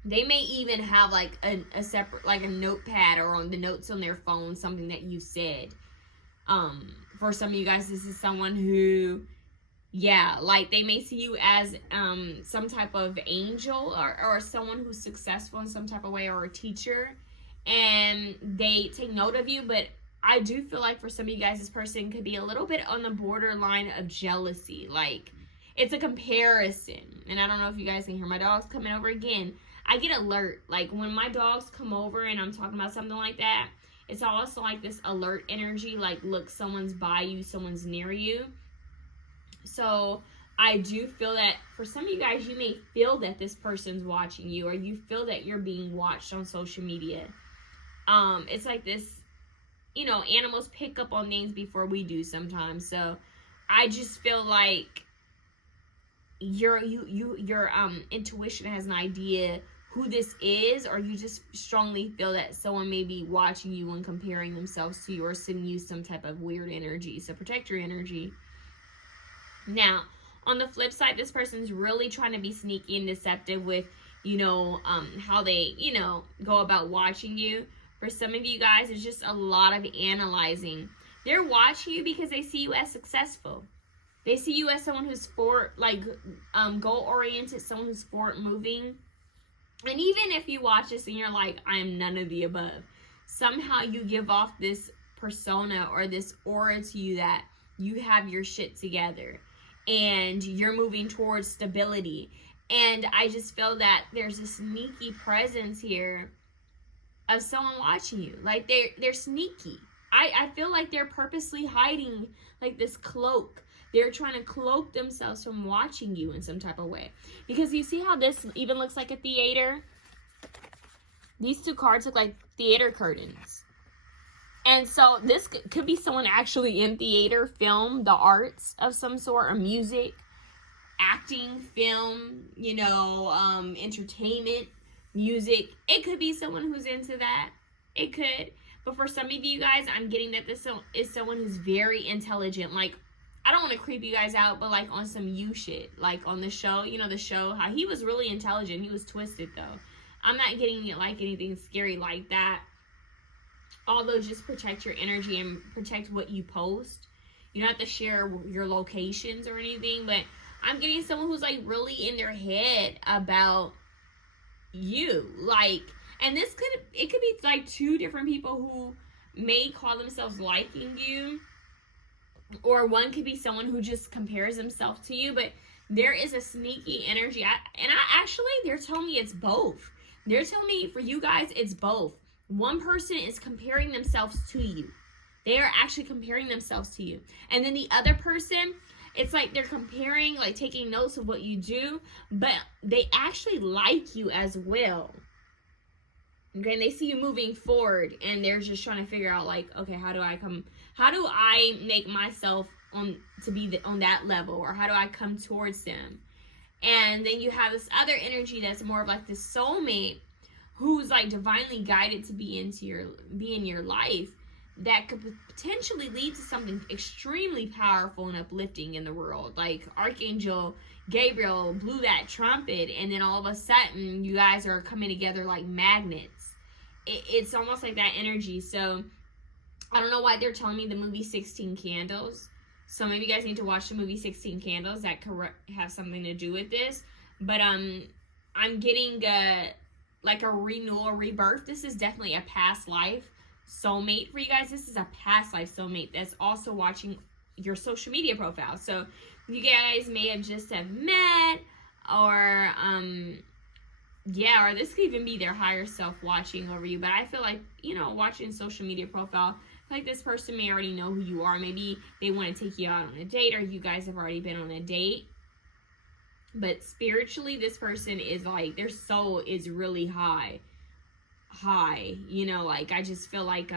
they may even have like a separate, like a notepad or on the notes on their phone, something that you said. For some of you guys, this is someone who, yeah, like they may see you as some type of angel or someone who's successful in some type of way, or a teacher, and they take note of you. But I do feel like for some of you guys, this person could be a little bit on the borderline of jealousy. Like, it's a comparison. And I don't know if you guys can hear my dogs coming over again. I get alert. Like, when my dogs come over and I'm talking about something like that, it's also like this alert energy. Like, look, someone's by you, someone's near you. So I do feel that for some of you guys, you may feel that this person's watching you, or you feel that you're being watched on social media. It's like this, you know, animals pick up on things before we do sometimes. So I just feel like your intuition has an idea who this is, or you just strongly feel that someone may be watching you and comparing themselves to you, or sending you some type of weird energy. So protect your energy. Now, on the flip side, this person's really trying to be sneaky and deceptive with, you know, how they, you know, go about watching you. For some of you guys, it's just a lot of analyzing. They're watching you because they see you as successful. They see you as someone who's goal-oriented, someone who's forward-moving. And even if you watch this and you're like, I am none of the above, somehow you give off this persona or this aura to you that you have your shit together and you're moving towards stability. And I just feel that there's a sneaky presence here of someone watching you. Like they're sneaky. I feel like they're purposely hiding like this cloak. They're trying to cloak themselves from watching you in some type of way. Because you see how this even looks like a theater? These two cards look like theater curtains. And so this could be someone actually in theater, film, the arts of some sort, or music, acting, film, you know, entertainment, music. It could be someone who's into that. It could. But for some of you guys, I'm getting that this is someone who's very intelligent. Like, I don't want to creep you guys out, but like on some you shit. Like on the show, you know, the show, how he was really intelligent. He was twisted though. I'm not getting it like anything scary like that. Although just protect your energy and protect what you post. You don't have to share your locations or anything, but I'm getting someone who's like really in their head about you. Like, and it could be like two different people who may call themselves liking you, or one could be someone who just compares himself to you, but there is a sneaky energy. They're telling me it's both. They're telling me for you guys, it's both. One person is comparing themselves to you. They are actually comparing themselves to you. And then the other person, it's like they're comparing, like taking notes of what you do, but they actually like you as well. Okay, and they see you moving forward, and they're just trying to figure out, like, okay, how do I make myself on that level, or how do I come towards them? And then you have this other energy that's more of like this soulmate who's like divinely guided to be in your life, that could potentially lead to something extremely powerful and uplifting in the world. Like Archangel Gabriel blew that trumpet, and then all of a sudden you guys are coming together like magnets. It's almost like that energy. So I don't know why they're telling me the movie 16 Candles. So maybe you guys need to watch the movie 16 Candles. That could have something to do with this. But I'm getting like a renewal, rebirth. This is definitely a past life soulmate for you guys. This is a past life soulmate that's also watching your social media profile. So you guys may have just have met, or or this could even be their higher self watching over you. But I feel like, you know, watching social media profile, like this person may already know who you are. Maybe they want to take you out on a date, or you guys have already been on a date. But spiritually, this person is like, their soul is really high, you know, like I just feel like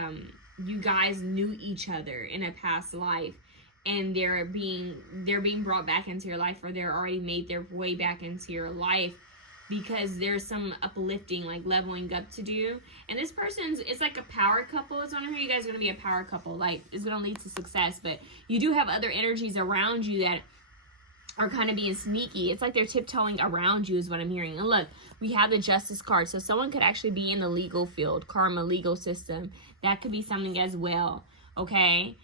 you guys knew each other in a past life, and they're being brought back into your life, or they're already made their way back into your life, because there's some uplifting, like leveling up to do. And this person's, it's like a power couple. It's one of you guys are going to be a power couple, like it's going to lead to success. But you do have other energies around you that are kind of being sneaky. It's like they're tiptoeing around you is what I'm hearing. And look, we have the Justice card. So someone could actually be in the legal field, karma, legal system. That could be something as well. Okay.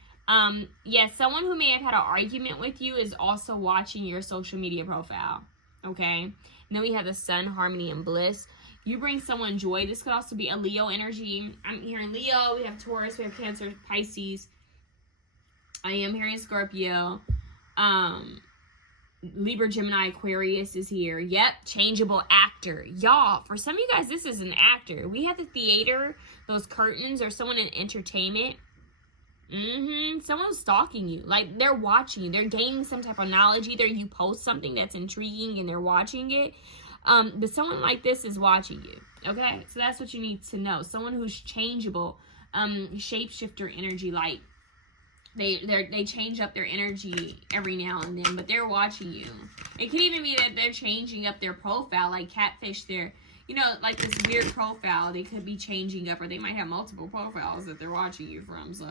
Yes, someone who may have had an argument with you is also watching your social media profile. Okay. And then we have the Sun, harmony, and bliss. You bring someone joy. This could also be a Leo energy. I'm hearing Leo. We have Taurus. We have Cancer, Pisces. I am hearing Scorpio. Libra, Gemini, Aquarius is here. Yep, changeable actor. Y'all, for some of you guys, this is an actor. We have the theater, those curtains, or someone in entertainment. Someone's stalking you. Like, they're watching you. They're gaining some type of knowledge. Either you post something that's intriguing and they're watching it. But someone like this is watching you. Okay? So that's what you need to know. Someone who's changeable. Shapeshifter energy, like they change up their energy every now and then, but they're watching you. It could even be that they're changing up their profile, like catfish. They're, you know, like this weird profile. They could be changing up, or they might have multiple profiles that they're watching you from. So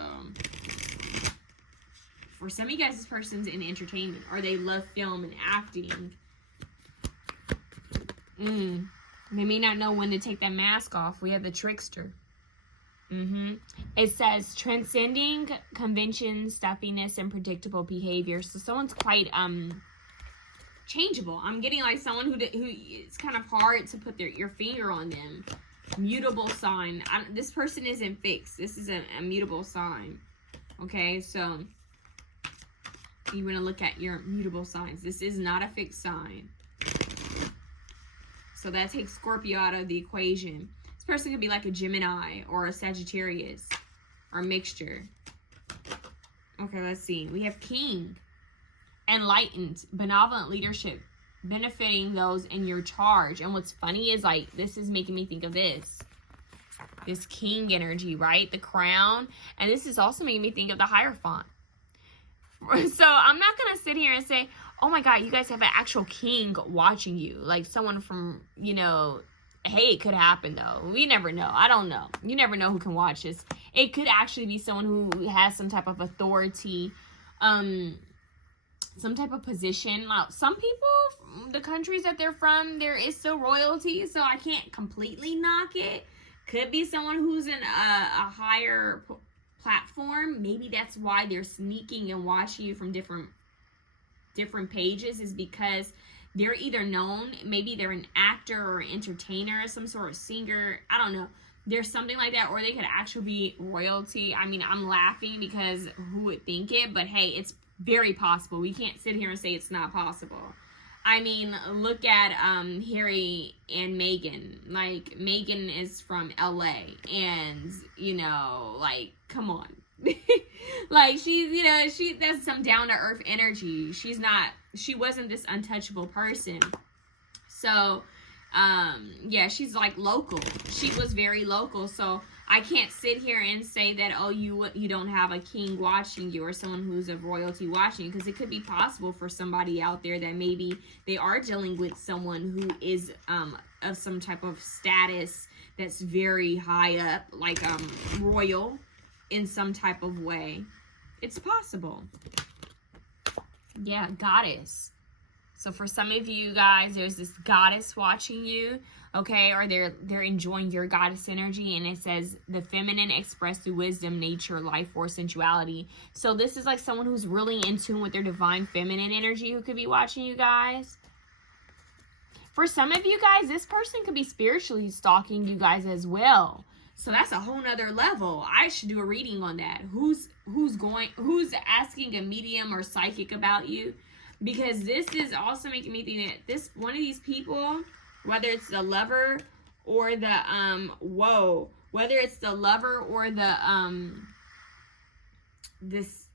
for some of you guys, this person's in entertainment, or they love film and acting. They may not know when to take that mask off. We have the trickster. It says transcending convention, stuffiness, and predictable behavior. So someone's quite changeable. I'm getting like someone who it's kind of hard to put your finger on them. Mutable sign. This person isn't fixed. This is a mutable sign. Okay, so you're going to look at your mutable signs. This is not a fixed sign. So that takes Scorpio out of the equation. This person could be like a Gemini or a Sagittarius or a mixture. Okay, let's see. We have King. Enlightened, benevolent leadership, benefiting those in your charge. And what's funny is, like, this is making me think of this King energy, right? The crown. And this is also making me think of the Hierophant. So I'm not going to sit here and say, oh my God, you guys have an actual king watching you. Like someone from, you know, hey, it could happen though. We never know. I don't know. You never know who can watch this. It could actually be someone who has some type of authority, some type of position. Some people, the countries that they're from, there is still royalty, so I can't completely knock it. Could be someone who's in a higher platform. Maybe that's why they're sneaking and watching you from different pages, is because they're either known, maybe they're an actor or an entertainer, some sort of singer, I don't know. There's something like that, or they could actually be royalty. I mean, I'm laughing because who would think it, but hey, it's very possible. We can't sit here and say it's not possible. I mean, look at Harry and Meghan. Like, Meghan is from LA, and, you know, like, come on. Like, she's, you know, that's some down-to-earth energy. She wasn't this untouchable person. So, yeah, she's like local. She was very local. So I can't sit here and say that, oh, you don't have a king watching you or someone who's of royalty watching you, because it could be possible for somebody out there that maybe they are dealing with someone who is of some type of status that's very high up, like royal in some type of way. It's possible. Yeah, goddess. So for some of you guys, there's this goddess watching you, okay? Or they're enjoying your goddess energy, and it says the feminine expressed through wisdom, nature, life force, sensuality. So this is like someone who's really in tune with their divine feminine energy who could be watching you guys. For some of you guys, this person could be spiritually stalking you guys as well. So that's a whole nother level. I should do a reading on that. Who's asking a medium or psychic about you? Because this is also making me think that this one of these people, whether it's the lover or the whether it's the lover or the this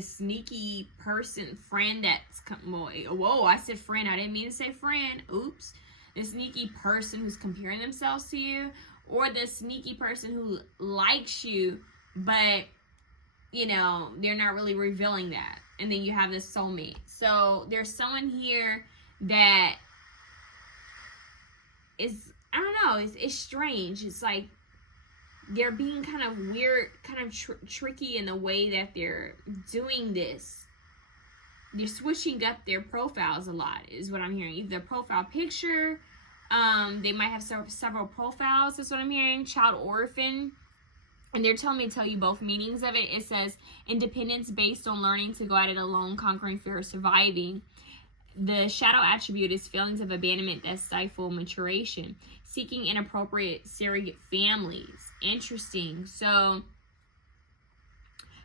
sneaky person, friend that's I said friend, I didn't mean to say friend. Oops. This sneaky person who's comparing themselves to you, or the sneaky person who likes you, but you know, they're not really revealing that. And then you have this soulmate. So there's someone here that is, I don't know, it's strange. It's like they're being kind of weird, kind of tricky in the way that they're doing this. They're switching up their profiles a lot, is what I'm hearing. Either their profile picture, they might have several profiles, that's what I'm hearing. Child orphan. And they're telling me to tell you both meanings of it. It says independence based on learning to go at it alone, conquering fear of surviving. The shadow attribute is feelings of abandonment that stifle maturation. Seeking inappropriate surrogate families. Interesting. So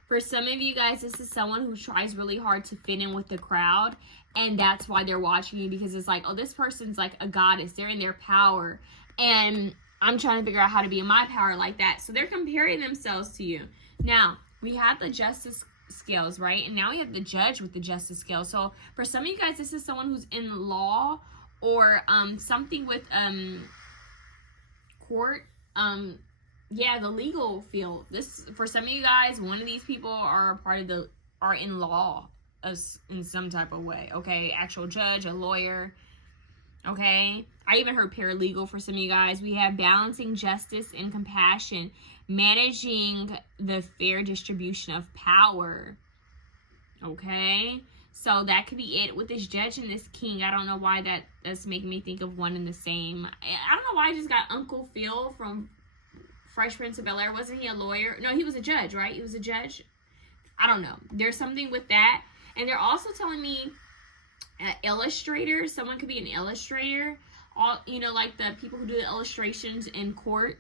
for some of you guys, this is someone who tries really hard to fit in with the crowd. And that's why they're watching you, because it's like, oh, this person's like a goddess. They're in their power. And I'm trying to figure out how to be in my power like that. So they're comparing themselves to you. Now, we have the justice scales, right? And now we have the judge with the justice scale. So for some of you guys, this is someone who's in law or something with court. Yeah, the legal field. This, for some of you guys, one of these people are in law in some type of way. Okay, actual judge, a lawyer. Okay, I even heard paralegal for some of you guys. We have balancing justice and compassion, managing the fair distribution of power. Okay, so that could be it with this judge and this king. I don't know why that's making me think of one and the same. I don't know why I just got Uncle Phil from Fresh Prince of Bel-Air. Wasn't he a lawyer? No, he was a judge, right? He was a judge. I don't know. There's something with that. And they're also telling me illustrator. Someone could be an illustrator. all, you know, like the people who do the illustrations in court.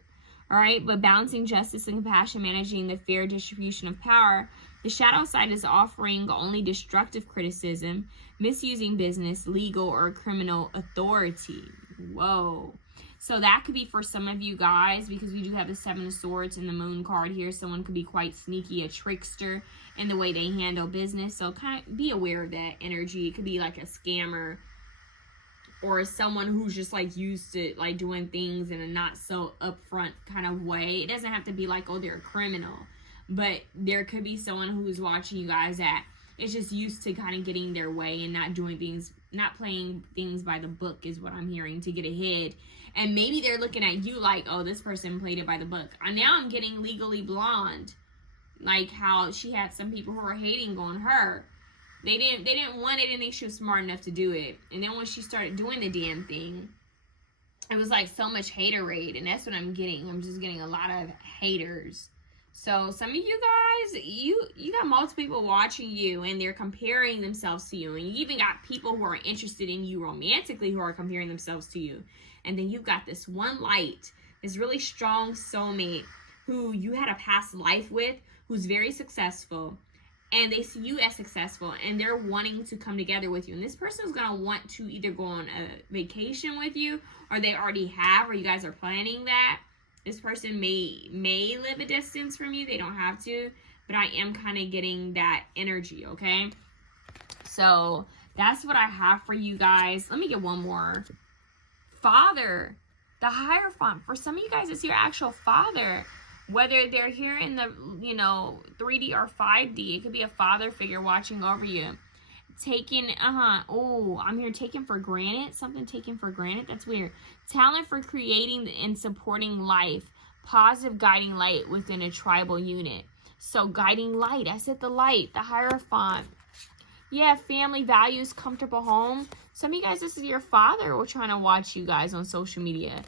All right, but balancing justice and compassion, managing the fair distribution of power. The shadow side is offering only destructive criticism, misusing business, legal, or criminal authority. Whoa. So that could be for some of you guys, because we do have the Seven of Swords and the Moon card here. Someone could be quite sneaky, a trickster in the way they handle business. So kind of be aware of that energy. It could be like a scammer, or someone who's just like used to like doing things in a not so upfront kind of way. It doesn't have to be like, oh, they're a criminal, but there could be someone who's watching you guys that is just used to kind of getting their way and not doing things, not playing things by the book is what I'm hearing, to get ahead. And maybe they're looking at you like, oh, this person played it by the book. Now I'm getting Legally Blonde, like how she had some people who were hating on her. They didn't want it, and they think she was smart enough to do it. And then when she started doing the damn thing, it was like so much haterade, and that's what I'm getting. I'm just getting a lot of haters. So some of you guys, you got multiple people watching you, and they're comparing themselves to you. And you even got people who are interested in you romantically who are comparing themselves to you. And then you've got this one light, this really strong soulmate who you had a past life with, who's very successful. And they see you as successful, and they're wanting to come together with you. And this person is going to want to either go on a vacation with you, or they already have, or you guys are planning that. This person may live a distance from you. They don't have to, but I am kind of getting that energy, okay? So that's what I have for you guys. Let me get one more. Father, the Hierophant. For some of you guys, it's your actual father. Whether they're here in the, 3D or 5D, it could be a father figure watching over you. Taking, I'm here taken for granted. Something taken for granted. That's weird. Talent for creating and supporting life. Positive guiding light within a tribal unit. So guiding light. I said the light. The Hierophant. Yeah, family values, comfortable home. Some of you guys, this is your father who are trying to watch you guys on social media.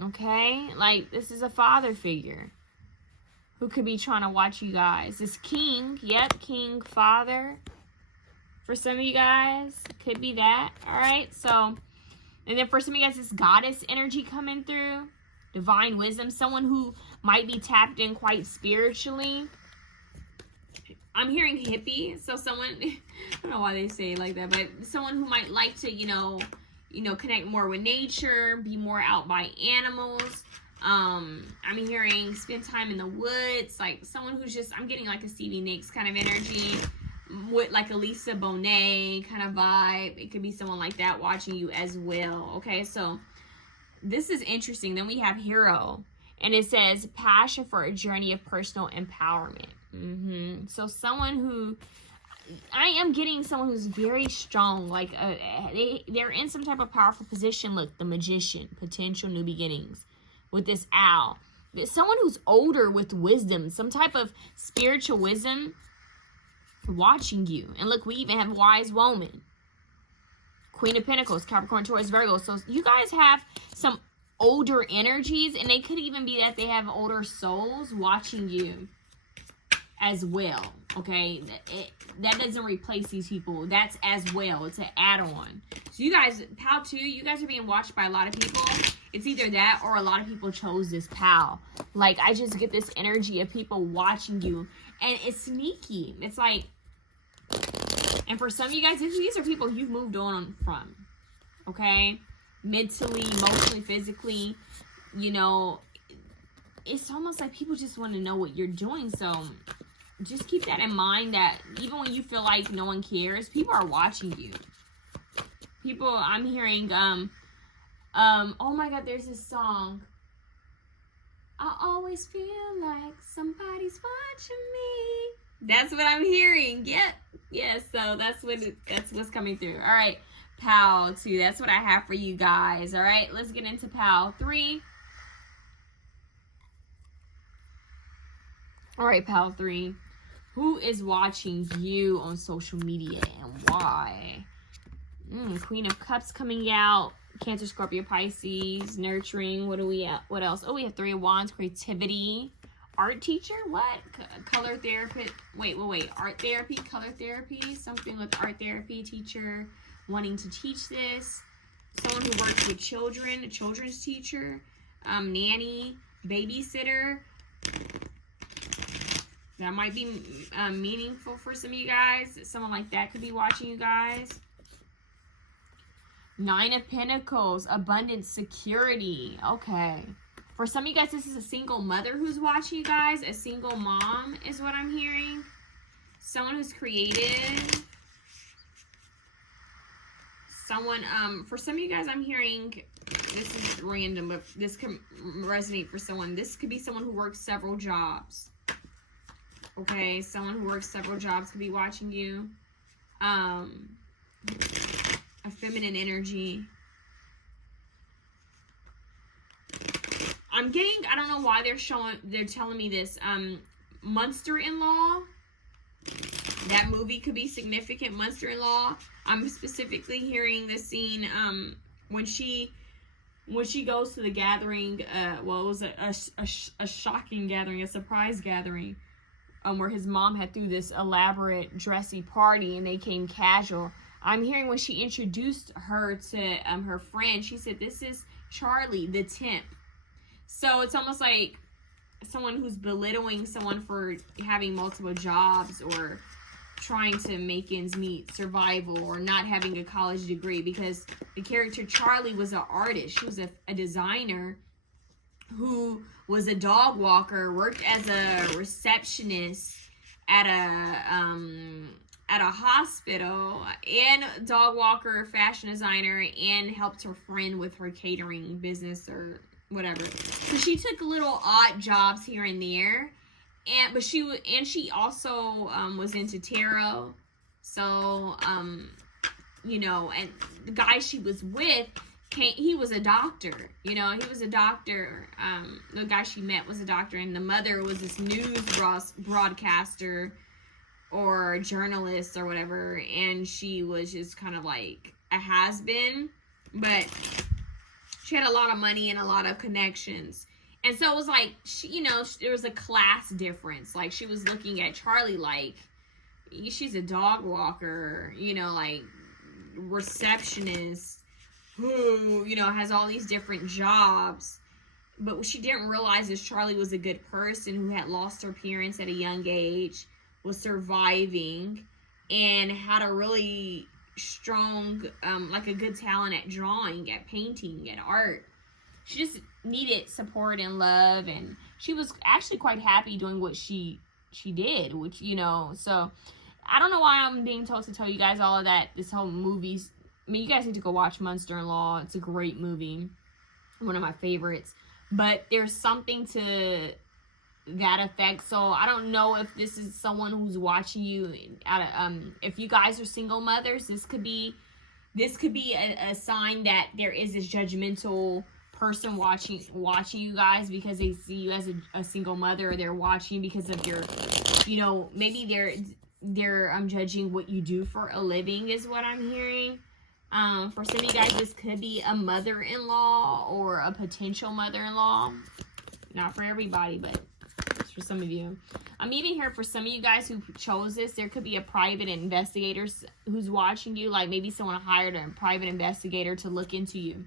Okay, like this is a father figure who could be trying to watch you guys. This king, yep, king, father. For some of you guys, could be that. All right, so, and then for some of you guys, this goddess energy coming through. Divine wisdom, someone who might be tapped in quite spiritually. I'm hearing hippie, so someone, I don't know why they say it like that, but someone who might like to, connect more with nature, be more out by animals. I'm hearing spend time in the woods, like someone who's just, I'm getting like a Stevie Nicks kind of energy, with like a Lisa Bonet kind of vibe. It could be someone like that watching you as well. Okay, so this is interesting. Then we have Hero, and it says passion for a journey of personal empowerment. So someone who, I am getting someone who's very strong, like they're in some type of powerful position. Look, the Magician, potential new beginnings with this owl. Someone who's older with wisdom, some type of spiritual wisdom watching you. And look, we even have Wise Woman, Queen of Pentacles, Capricorn, Taurus, Virgo. So you guys have some older energies, and they could even be that they have older souls watching you as well. Okay, that doesn't replace these people. That's as well. It's an add-on. So you guys, pal 2, you guys are being watched by a lot of people. It's either that or a lot of people chose this pal. Like, I just get this energy of people watching you, and it's sneaky. It's like, and for some of you guys, these are people you've moved on from. Okay, mentally, emotionally, physically. It's almost like people just want to know what you're doing. So just keep that in mind, that even when you feel like no one cares, people are watching you. People, I'm hearing, oh my God, there's this song. I always feel like somebody's watching me. That's what I'm hearing. Yep. Yeah, so that's what's coming through. All right, pal 2, that's what I have for you guys. All right, let's get into pal 3. All right, pal 3. Who is watching you on social media and why? Queen of Cups coming out. Cancer, Scorpio, Pisces. Nurturing. What do we at? What else? Oh, we have 3 of Wands. Creativity. Art teacher? What? Color therapy. Wait. Art therapy, color therapy. Something with art therapy teacher wanting to teach this. someone who works with children, a children's teacher, nanny, babysitter. That might be meaningful for some of you guys. Someone like that could be watching you guys. 9 of Pentacles, abundance, security. Okay. For some of you guys, this is a single mother who's watching you guys. A single mom is what I'm hearing. Someone who's creative. Someone, for some of you guys, I'm hearing, this is random, but this can resonate for someone. This could be someone who works several jobs. Okay, someone who works several jobs could be watching you. A feminine energy. I'm getting, I don't know why they're telling me this. Monster-in-law. That movie could be significant. Monster-in-law. I'm specifically hearing the scene when she goes to the gathering. Well, it was a shocking gathering, a surprise gathering, where his mom had threw this elaborate dressy party and they came casual. I'm hearing when she introduced her to her friend, she said, "This is Charlie, the temp." So it's almost like someone who's belittling someone for having multiple jobs or trying to make ends meet, survival, or not having a college degree, because the character Charlie was an artist. She was a designer who was a dog walker, worked as a receptionist at a hospital, and dog walker, fashion designer, and helped her friend with her catering business or whatever. So she took little odd jobs here and there, but she also was into tarot. So you know, and the guy she was with, he was a doctor. You know, he was a doctor. The guy she met was a doctor, and the mother was this news broadcaster or journalist or whatever, and she was just kind of like a has-been, but she had a lot of money and a lot of connections. And so it was like, you know, there was a class difference. Like, she was looking at Charlie like, she's a dog walker, you know, like receptionist who, you know, has all these different jobs. But what she didn't realize is Charlie was a good person who had lost her parents at a young age, was surviving, and had a really strong, like a good talent at drawing, at painting, at art. She just needed support and love, and she was actually quite happy doing what she did, which, you know, so I don't know why I'm being told to tell you guys all of that. This whole movie's, I mean, you guys need to go watch Monster-in-Law. It's a great movie, one of my favorites, but there's something to that effect. So I don't know if this is someone who's watching you if you guys are single mothers, this could be a sign that there is this judgmental person watching you guys because they see you as a single mother, or they're watching because of your, you know, maybe they're judging what you do for a living is what I'm hearing. For some of you guys, this could be a mother-in-law or a potential mother-in-law. Not for everybody, but for some of you. I'm even here for some of you guys who chose this. There could be a private investigator who's watching you, like maybe someone hired a private investigator to look into you.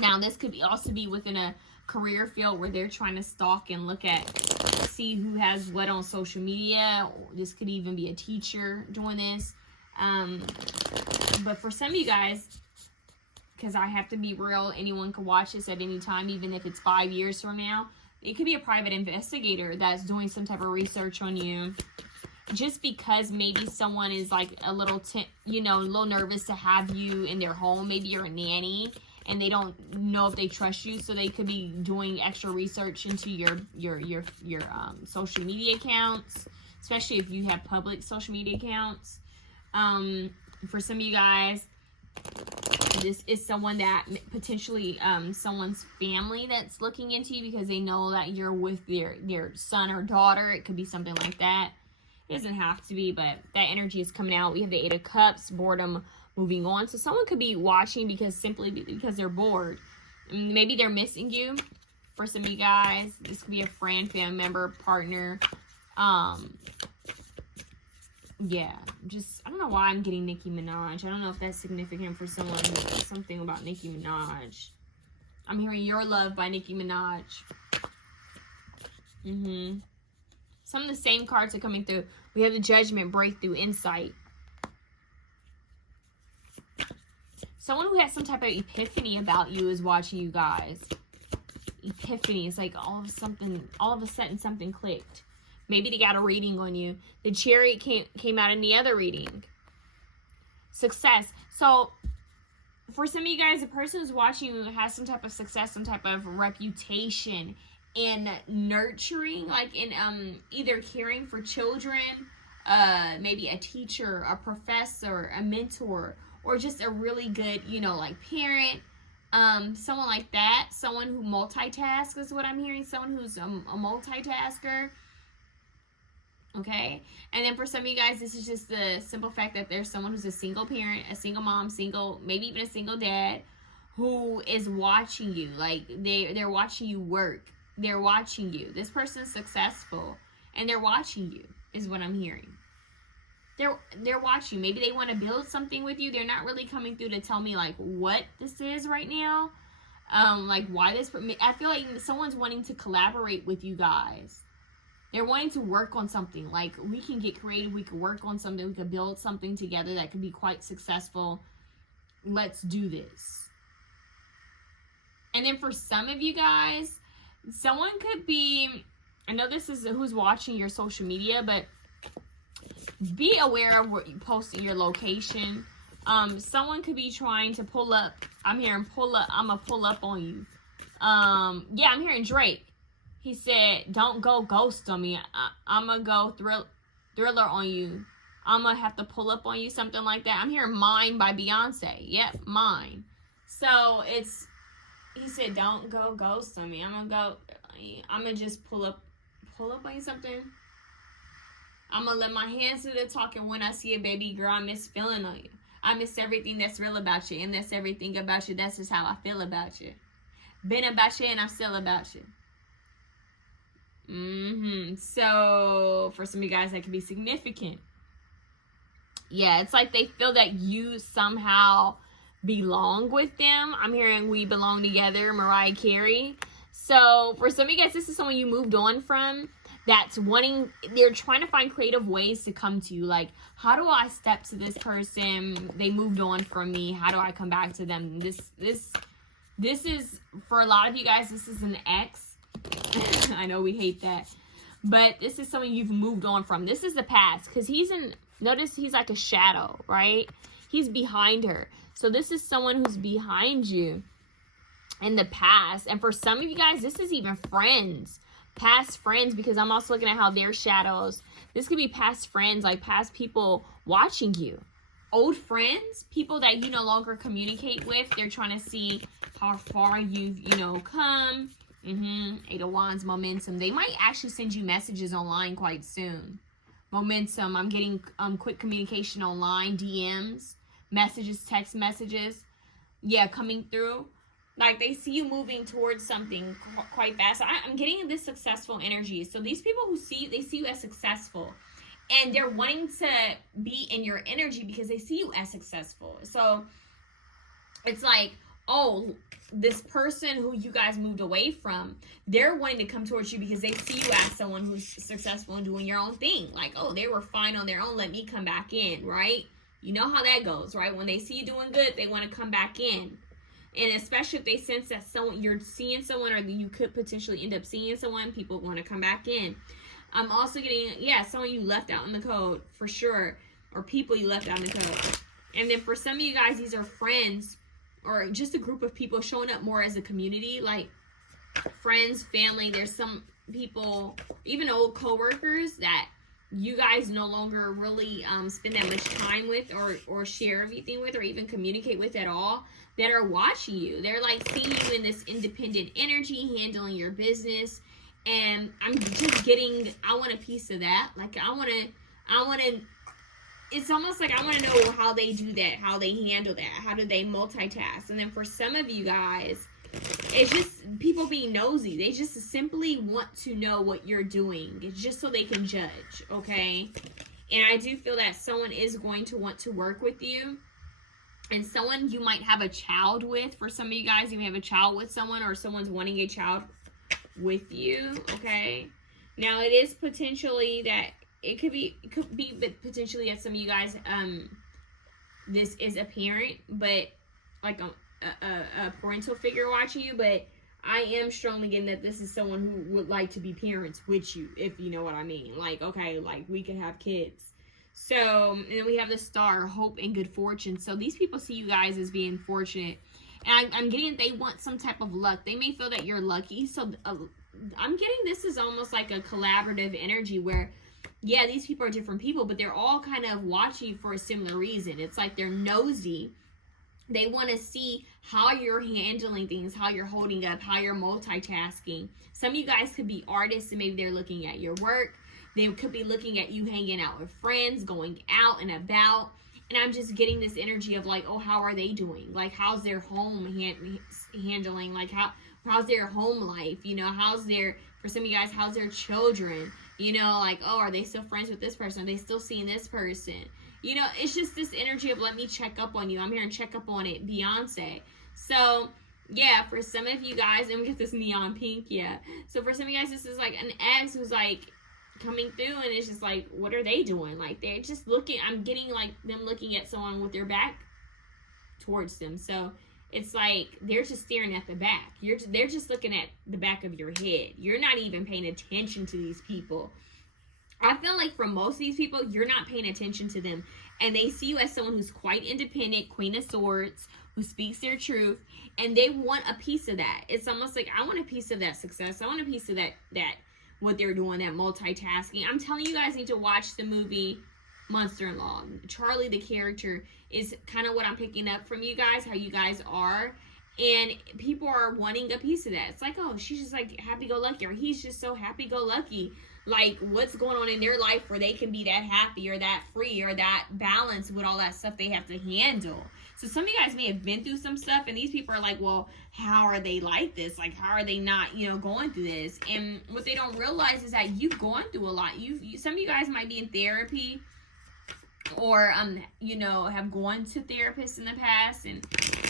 Now, this could also be within a career field where they're trying to stalk and look at, see who has what on social media. This could even be a teacher doing this. But for some of you guys, because I have to be real, anyone can watch this at any time, even if it's 5 years from now. It could be a private investigator that's doing some type of research on you. Just because maybe someone is like a little, a little nervous to have you in their home. Maybe you're a nanny and they don't know if they trust you, so they could be doing extra research into your social media accounts, especially if you have public social media accounts. For some of you guys, this is someone that potentially someone's family that's looking into you because they know that you're with their son or daughter. It could be something like that. It doesn't have to be, but that energy is coming out. We have the 8 of Cups, boredom, moving on. So someone could be watching because they're bored. Maybe they're missing you. For some of you guys, this could be a friend, family member, partner. Yeah, just, I don't know why I'm getting Nicki Minaj. I don't know if that's significant for someone. Something about Nicki Minaj. I'm hearing Your Love by Nicki Minaj. Some of the same cards are coming through. We have the Judgment, Breakthrough, Insight. Someone who has some type of epiphany about you is watching you guys. Epiphany. It's like all of a sudden something clicked. Maybe they got a reading on you. The Chariot came out in the other reading. Success. So, for some of you guys, the person who's watching you has some type of success, some type of reputation in nurturing, like in either caring for children, maybe a teacher, a professor, a mentor, or just a really good, you know, like parent. Someone like that. Someone who multitasks is what I'm hearing. Someone who's a multitasker. Okay, and then for some of you guys, this is just the simple fact that there's someone who's a single parent, a single mom, maybe even a single dad, who is watching you. Like they're watching you work. They're watching you. This person's successful, and they're watching you. Is what I'm hearing. They're watching. Maybe they want to build something with you. They're not really coming through to tell me like what this is right now. Like why this. I feel like someone's wanting to collaborate with you guys. They're wanting to work on something. Like, we can get creative. We can work on something. We can build something together that could be quite successful. Let's do this. And then for some of you guys, someone could be, I know this is who's watching your social media, but be aware of what you post in your location. Someone could be trying to pull up. I'm hearing pull up. I'm going to pull up on you. Yeah, I'm hearing Drake. He said, don't go ghost on me. I'm going to go thriller on you. I'm going to have to pull up on you, something like that. I'm hearing Mine by Beyonce. Yep, Mine. So, he said, don't go ghost on me. I'm going to just pull up on you, something. I'm going to let my hands do the talking when I see a baby girl. I miss feeling on you. I miss everything that's real about you. And that's everything about you. That's just how I feel about you. Been about you and I'm still about you. So, for some of you guys, that could be significant. Yeah, it's like they feel that you somehow belong with them. I'm hearing We Belong Together, Mariah Carey. So, for some of you guys, this is someone you moved on from. That's they're trying to find creative ways to come to you. Like, how do I step to this person? They moved on from me. How do I come back to them? This is, for a lot of you guys, this is an ex. I know we hate that, but this is someone you've moved on from. This is the past, because notice he's like a shadow, right? He's behind her. So this is someone who's behind you in the past. And for some of you guys, this is even friends, past friends, because I'm also looking at how they're shadows. This could be past friends, like past people watching you. Old friends, people that you no longer communicate with. They're trying to see how far you've, come. Eight of Wands, momentum. They might actually send you messages online quite soon. Momentum. I'm getting quick communication online, DMs, messages, text messages. Yeah, coming through. Like, they see you moving towards something quite fast. I'm getting this successful energy. So these people who see you, they see you as successful. And they're wanting to be in your energy because they see you as successful. So it's like, oh, this person who you guys moved away from, they're wanting to come towards you because they see you as someone who's successful and doing your own thing. Like, oh, they were fine on their own. Let me come back in, right? You know how that goes, right? When they see you doing good, they want to come back in. And especially if they sense that you're seeing someone, or you could potentially end up seeing someone, people want to come back in. I'm also getting, someone you left out in the code, for sure. Or people you left out in the code. And then for some of you guys, these are friends, or just a group of people showing up more as a community, like friends, family. There's some people, even old coworkers, that you guys no longer really spend that much time with, or share everything with, or even communicate with at all, that are watching you. They're like seeing you in this independent energy, handling your business. And I'm just getting, I want a piece of that. Like, I want to, it's almost like I want to know how they do that, how they handle that, how do they multitask. And then for some of you guys, it's just people being nosy. They just simply want to know what you're doing. It's just so they can judge, okay? And I do feel that someone is going to want to work with you. And someone you might have a child with. For some of you guys, you may have a child with someone, or someone's wanting a child with you, okay? Now, it is potentially that, it could be but potentially that some of you guys, this is a parent, but like a parental figure watching you, but I am strongly getting that this is someone who would like to be parents with you, if you know what I mean. Like, okay, like, we could have kids. So, and then we have the star, hope and good fortune. So these people see you guys as being fortunate. And I'm getting they want some type of luck. They may feel that you're lucky. So I'm getting this is almost like a collaborative energy where, yeah, these people are different people, but they're all kind of watching you for a similar reason. It's like they're nosy. They want to see how you're handling things, how you're holding up, how you're multitasking. Some of you guys could be artists, and maybe they're looking at your work. They could be looking at you hanging out with friends, going out and about. And I'm just getting this energy of like, oh, how are they doing? Like, how's their home handling? Like, how's their home life? You know, for some of you guys, how's their children? You know, like, oh, are they still friends with this person? Are they still seeing this person? You know, it's just this energy of let me check up on you. I'm here and check up on it, Beyonce. So, yeah, for some of you guys, and we get this neon pink, yeah. So for some of you guys, this is like an ex who's like, coming through, and it's just like, what are they doing? Like, they're just looking, I'm getting like them looking at someone with their back towards them. So it's like they're just staring at the back. They're just looking at the back of your head. You're not even paying attention to these people. I feel like for most of these people, you're not paying attention to them, and they see you as someone who's quite independent, Queen of Swords, who speaks their truth, and they want a piece of that. It's almost like, I want a piece of that success. I want a piece of that what they're doing, that multitasking. I'm telling you guys need to watch the movie Monster-in-Law. Charlie, the character, is kind of what I'm picking up from you guys, how you guys are. And people are wanting a piece of that. It's like, oh, she's just like happy-go-lucky, or he's just so happy-go-lucky. Like, what's going on in their life where they can be that happy or that free or that balanced with all that stuff they have to handle. So some of you guys may have been through some stuff, and these people are like, well, how are they like this? Like, how are they not, you know, going through this? And what they don't realize is that you've gone through a lot. Some of you guys might be in therapy, or, you know, have gone to therapists in the past, and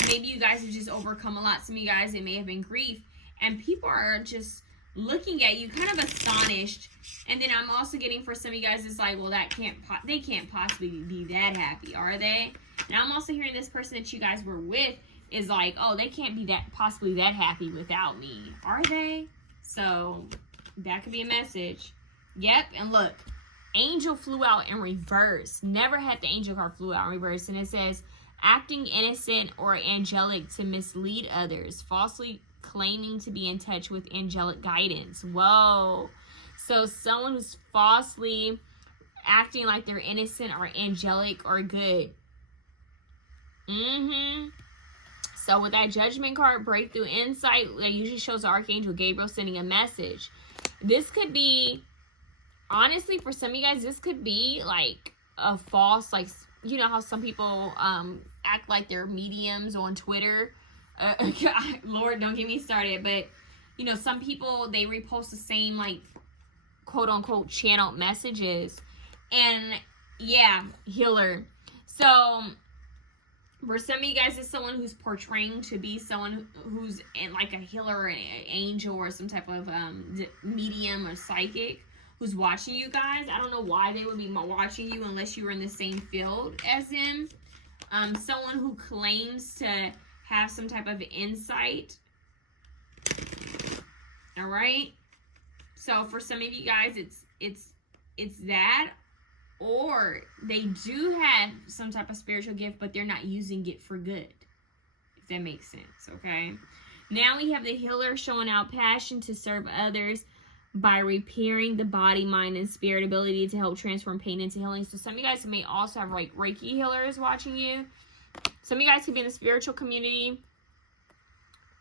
maybe you guys have just overcome a lot. Some of you guys, it may have been grief, and people are just looking at you kind of astonished. And then I'm also getting for some of you guys, it's like, well, they can't possibly be that happy, are they? And I'm also hearing this person that you guys were with is like, oh, they can't be possibly that happy without me, are they? So that could be a message. Yep. And look, angel flew out in reverse. Never had the angel card flew out in reverse. And it says, acting innocent or angelic to mislead others, falsely claiming to be in touch with angelic guidance. Whoa. So someone who's falsely acting like they're innocent or angelic or good. So with that judgment card, breakthrough insight, that usually shows the Archangel Gabriel sending a message. This could be, honestly, for some of you guys, this could be like a false, like, you know how some people act like they're mediums on Twitter. Lord, don't get me started. But, you know, some people, they repost the same, like, quote unquote channeled messages. And yeah, healer. So for some of you guys, it's someone who's portraying to be someone who's in like a healer or an angel or some type of medium or psychic who's watching you guys. I don't know why they would be watching you unless you were in the same field as them. Someone who claims to have some type of insight. All right. So for some of you guys, it's that. Or they do have some type of spiritual gift, but they're not using it for good. If that makes sense, okay? Now we have the healer showing out passion to serve others by repairing the body, mind, and spirit, ability to help transform pain into healing. So some of you guys may also have like Reiki healers watching you. Some of you guys could be in the spiritual community.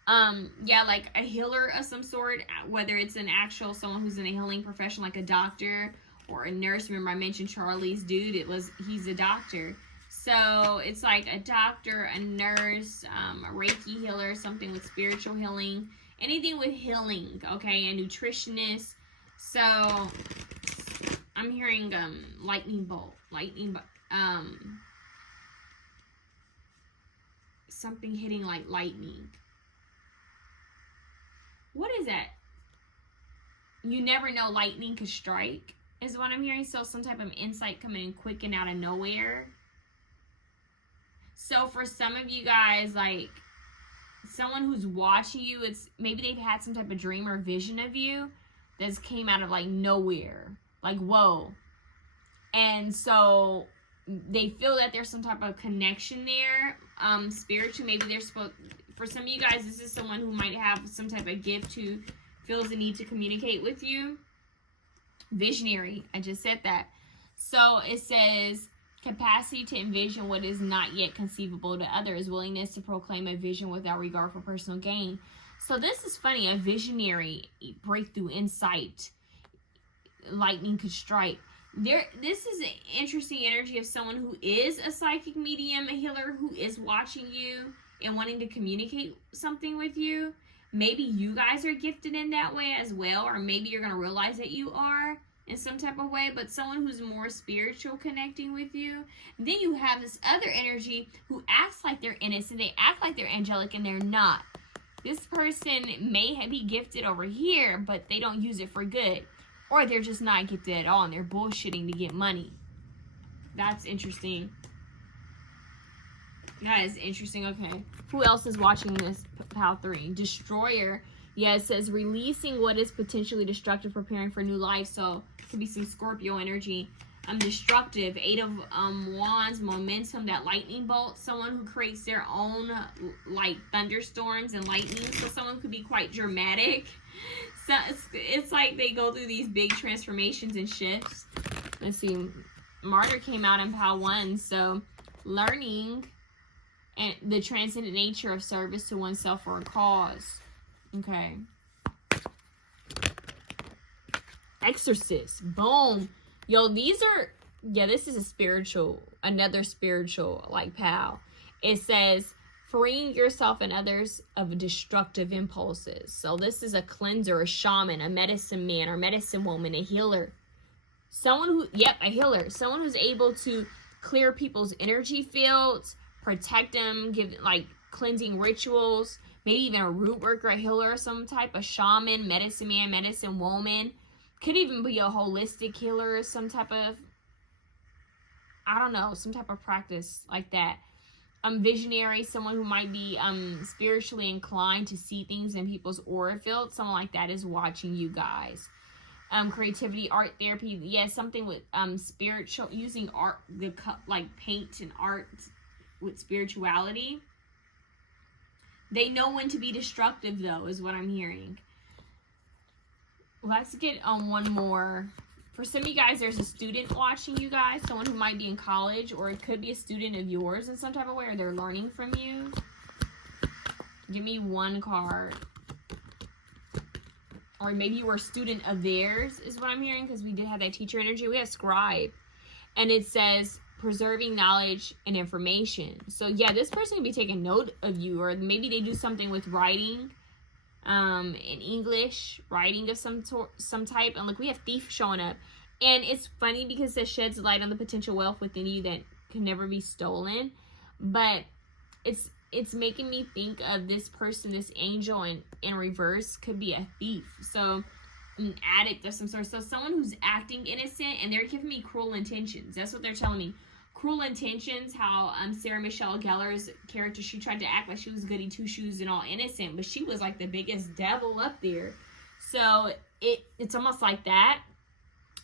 Yeah, like a healer of some sort, whether it's an actual someone who's in a healing profession, like a doctor or a nurse. Remember I mentioned Charlie's dude, he's a doctor. So it's like a doctor, a nurse, a Reiki healer, something with spiritual healing, anything with healing, okay, a nutritionist. So I'm hearing lightning bolt, something hitting like lightning. What is that? You never know, lightning could strike is what I'm hearing. So some type of insight coming in quick and out of nowhere. So for some of you guys, like someone who's watching you, it's maybe they've had some type of dream or vision of you that's came out of like nowhere, like whoa. And so they feel that there's some type of connection there, spiritual. Maybe they're supposed, for some of you guys, this is someone who might have some type of gift who feels the need to communicate with you. Visionary, I just said that. So it says capacity to envision what is not yet conceivable to others, willingness to proclaim a vision without regard for personal gain. So this is funny, a visionary, breakthrough, insight, lightning could strike. This is an interesting energy of someone who is a psychic medium, a healer, who is watching you and wanting to communicate something with you. Maybe you guys are gifted in that way as well, or maybe you're going to realize that you are in some type of way, but someone who's more spiritual connecting with you. Then you have this other energy who acts like they're innocent, they act like they're angelic, and they're not. This person may be gifted over here, but they don't use it for good. Or they're just not gifted at all and they're bullshitting to get money. That's interesting. That is interesting. Okay. Who else is watching this? Pal 3. Destroyer. Yeah, it says releasing what is potentially destructive, preparing for new life. So it could be some Scorpio energy. Destructive. 8 of Wands. Momentum. That lightning bolt. Someone who creates their own like thunderstorms and lightning. So someone could be quite dramatic. So it's like they go through these big transformations and shifts. Let's see. Martyr came out in Pal 1. So learning and the transcendent nature of service to oneself or a cause. Okay. Exorcist. Boom. Yo, these are, yeah, this is a spiritual, another spiritual like Pal. It says freeing yourself and others of destructive impulses. So this is a cleanser, a shaman, a medicine man or medicine woman, a healer. Someone who, yep, a healer. Someone who's able to clear people's energy fields, protect them, give like cleansing rituals, maybe even a root worker, a healer, some type of shaman, medicine man, medicine woman. Could even be a holistic healer, some type of, I don't know, some type of practice like that. Visionary, someone who might be spiritually inclined to see things in people's aura field. Someone like that is watching you guys. Creativity, art therapy. Yeah, something with spiritual, using art, like paint and art with spirituality. They know when to be destructive, though, is what I'm hearing. Let's get on one more. For some of you guys, there's a student watching you guys, someone who might be in college, or it could be a student of yours in some type of way, or they're learning from you. Give me one card. Or maybe you were a student of theirs, is what I'm hearing, because we did have that teacher energy. We have scribe. And it says preserving knowledge and information. So, yeah, this person can be taking note of you, or maybe they do something with writing. In English, writing of some type. And look, we have thief showing up, and it's funny because it sheds light on the potential wealth within you that can never be stolen. But it's making me think of this person, this angel in reverse could be a thief, so an addict of some sort. So someone who's acting innocent and they're giving me cruel intentions. That's what they're telling me. Cruel intentions, how Sarah Michelle Gellar's character, she tried to act like she was goody two-shoes and all innocent, but she was like the biggest devil up there. So it's almost like that.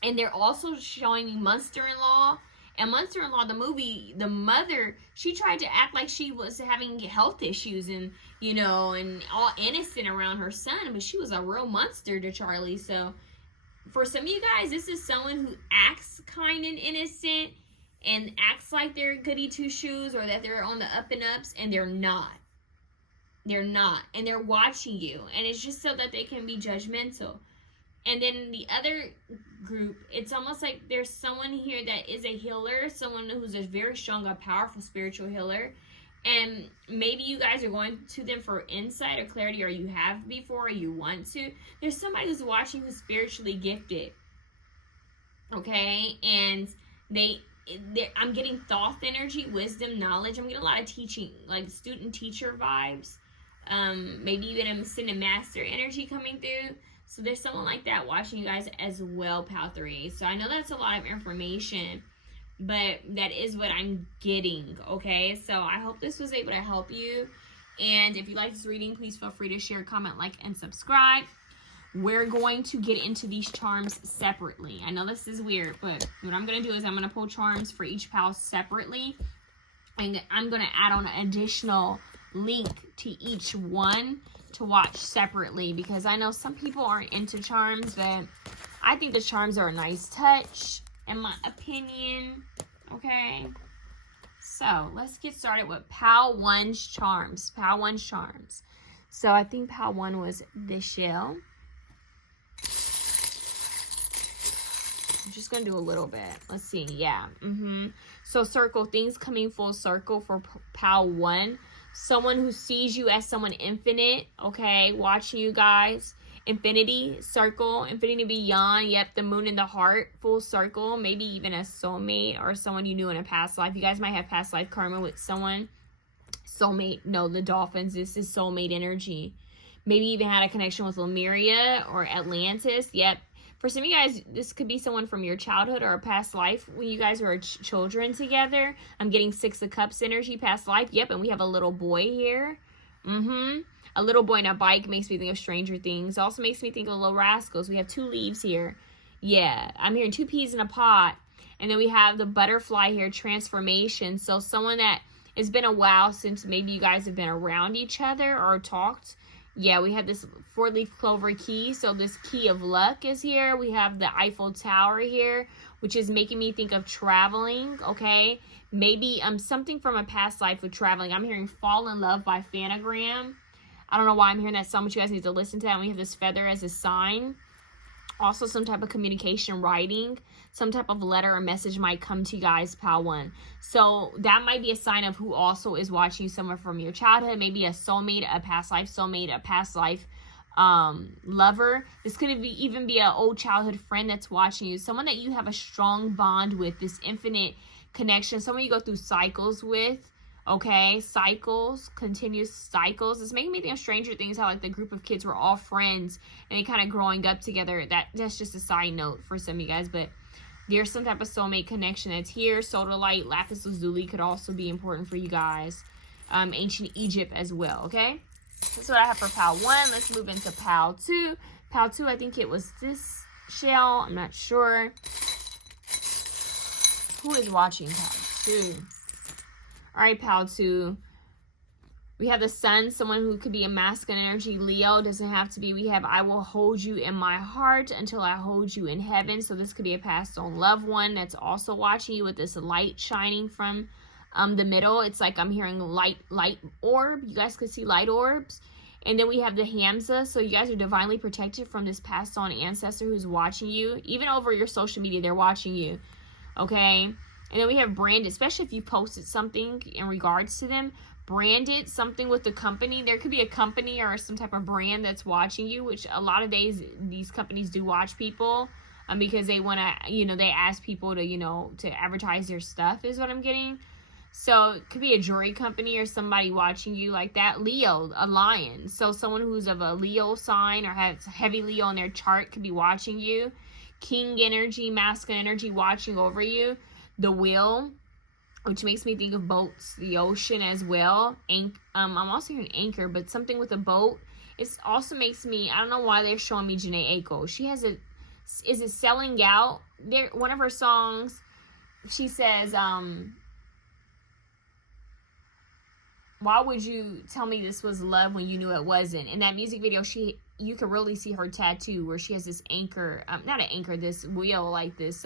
And they're also showing me Monster-in-Law. And Monster-in-Law, the movie, the mother, she tried to act like she was having health issues and, you know, and all innocent around her son, but she was a real monster to Charlie. So for some of you guys, this is someone who acts kind and innocent and acts like they're goody two-shoes or that they're on the up and ups, and they're not. They're not. And they're watching you. And it's just so that they can be judgmental. And then the other group, it's almost like there's someone here that is a healer, someone who's a very strong, a powerful spiritual healer. And maybe you guys are going to them for insight or clarity, or you have before, or you want to. There's somebody who's watching who's spiritually gifted. okay? And I'm getting thought energy, wisdom, knowledge. I'm getting a lot of teaching, like student teacher vibes. Maybe even a ascended master energy coming through. So there's someone like that watching you guys as well, Pal 3. So I know that's a lot of information, but that is what I'm getting, okay? So I hope this was able to help you. And if you like this reading, please feel free to share, comment, like, and subscribe. We're going to get into these charms separately. I know this is weird, but what I'm going to do is I'm going to pull charms for each pal separately. And I'm going to add on an additional link to each one to watch separately, because I know some people aren't into charms, but I think the charms are a nice touch, in my opinion. Okay, so let's get started with Pal 1's charms. Pal 1's charms. So I think Pal 1 was this shell. I'm just gonna do a little bit. Let's see. Yeah. So circle, things coming full circle for Pal 1. Someone who sees you as someone infinite, okay, watching you guys. Infinity, circle, infinity beyond. Yep, the moon and the heart, full circle. Maybe even a soulmate or someone you knew in a past life. You guys might have past life karma with someone. Soulmate, no, the dolphins. This is soulmate energy. Maybe even had a connection with Lemuria or Atlantis. Yep. For some of you guys, this could be someone from your childhood or a past life when you guys were children together. I'm getting 6 of Cups energy, past life. Yep, and we have a little boy here. A little boy on a bike makes me think of Stranger Things. Also makes me think of Little Rascals. We have 2 leaves here. Yeah, I'm hearing 2 peas in a pot. And then we have the butterfly here, transformation. So someone that it's been a while since maybe you guys have been around each other or talked. Yeah, we have this 4-leaf clover key. So this key of luck is here. We have the Eiffel Tower here, which is making me think of traveling, okay? Maybe something from a past life with traveling. I'm hearing Fall in Love by Phanagram. I don't know why I'm hearing that song, but you guys need to listen to that. And we have this feather as a sign. Also, some type of communication, writing. Some type of letter or message might come to you guys, Pal 1. So that might be a sign of who also is watching you, someone from your childhood. Maybe a soulmate, a past life soulmate, a past life lover. This could even be an old childhood friend that's watching you. Someone that you have a strong bond with, this infinite connection. Someone you go through cycles with. Okay, cycles, continuous cycles. It's making me think of Stranger Things, how like the group of kids were all friends and they kind of growing up together. That's just a side note for some of you guys, but there's some type of soulmate connection that's here. Sodalite, lapis lazuli could also be important for you guys. Ancient Egypt as well, okay? That's what I have for Pal 1. Let's move into Pal 2. Pal 2, I think it was this shell. I'm not sure. Who is watching Pal 2? All right, Pal 2. We have the sun, someone who could be a masculine energy. Leo doesn't have to be. We have I will hold you in my heart until I hold you in heaven. So this could be a passed on loved one that's also watching you with this light shining from the middle. It's like I'm hearing light orb. You guys could see light orbs. And then we have the Hamza. So you guys are divinely protected from this passed on ancestor who's watching you. Even over your social media, they're watching you. Okay? And then we have branded, especially if you posted something in regards to them, branded something with the company. There could be a company or some type of brand that's watching you, which a lot of days these companies do watch people because they want to, they ask people to, to advertise their stuff is what I'm getting. So it could be a jewelry company or somebody watching you like that. Leo, a lion. So someone who's of a Leo sign or has heavy Leo on their chart could be watching you. King energy, masculine energy watching over you. The wheel, which makes me think of boats, the ocean as well. I'm also hearing anchor, but something with a boat. It also makes me, I don't know why they're showing me Janae Aiko. She has is it Selling Out? One of her songs, she says, why would you tell me this was love when you knew it wasn't? In that music video, you can really see her tattoo where she has this anchor, not an anchor, this wheel, like this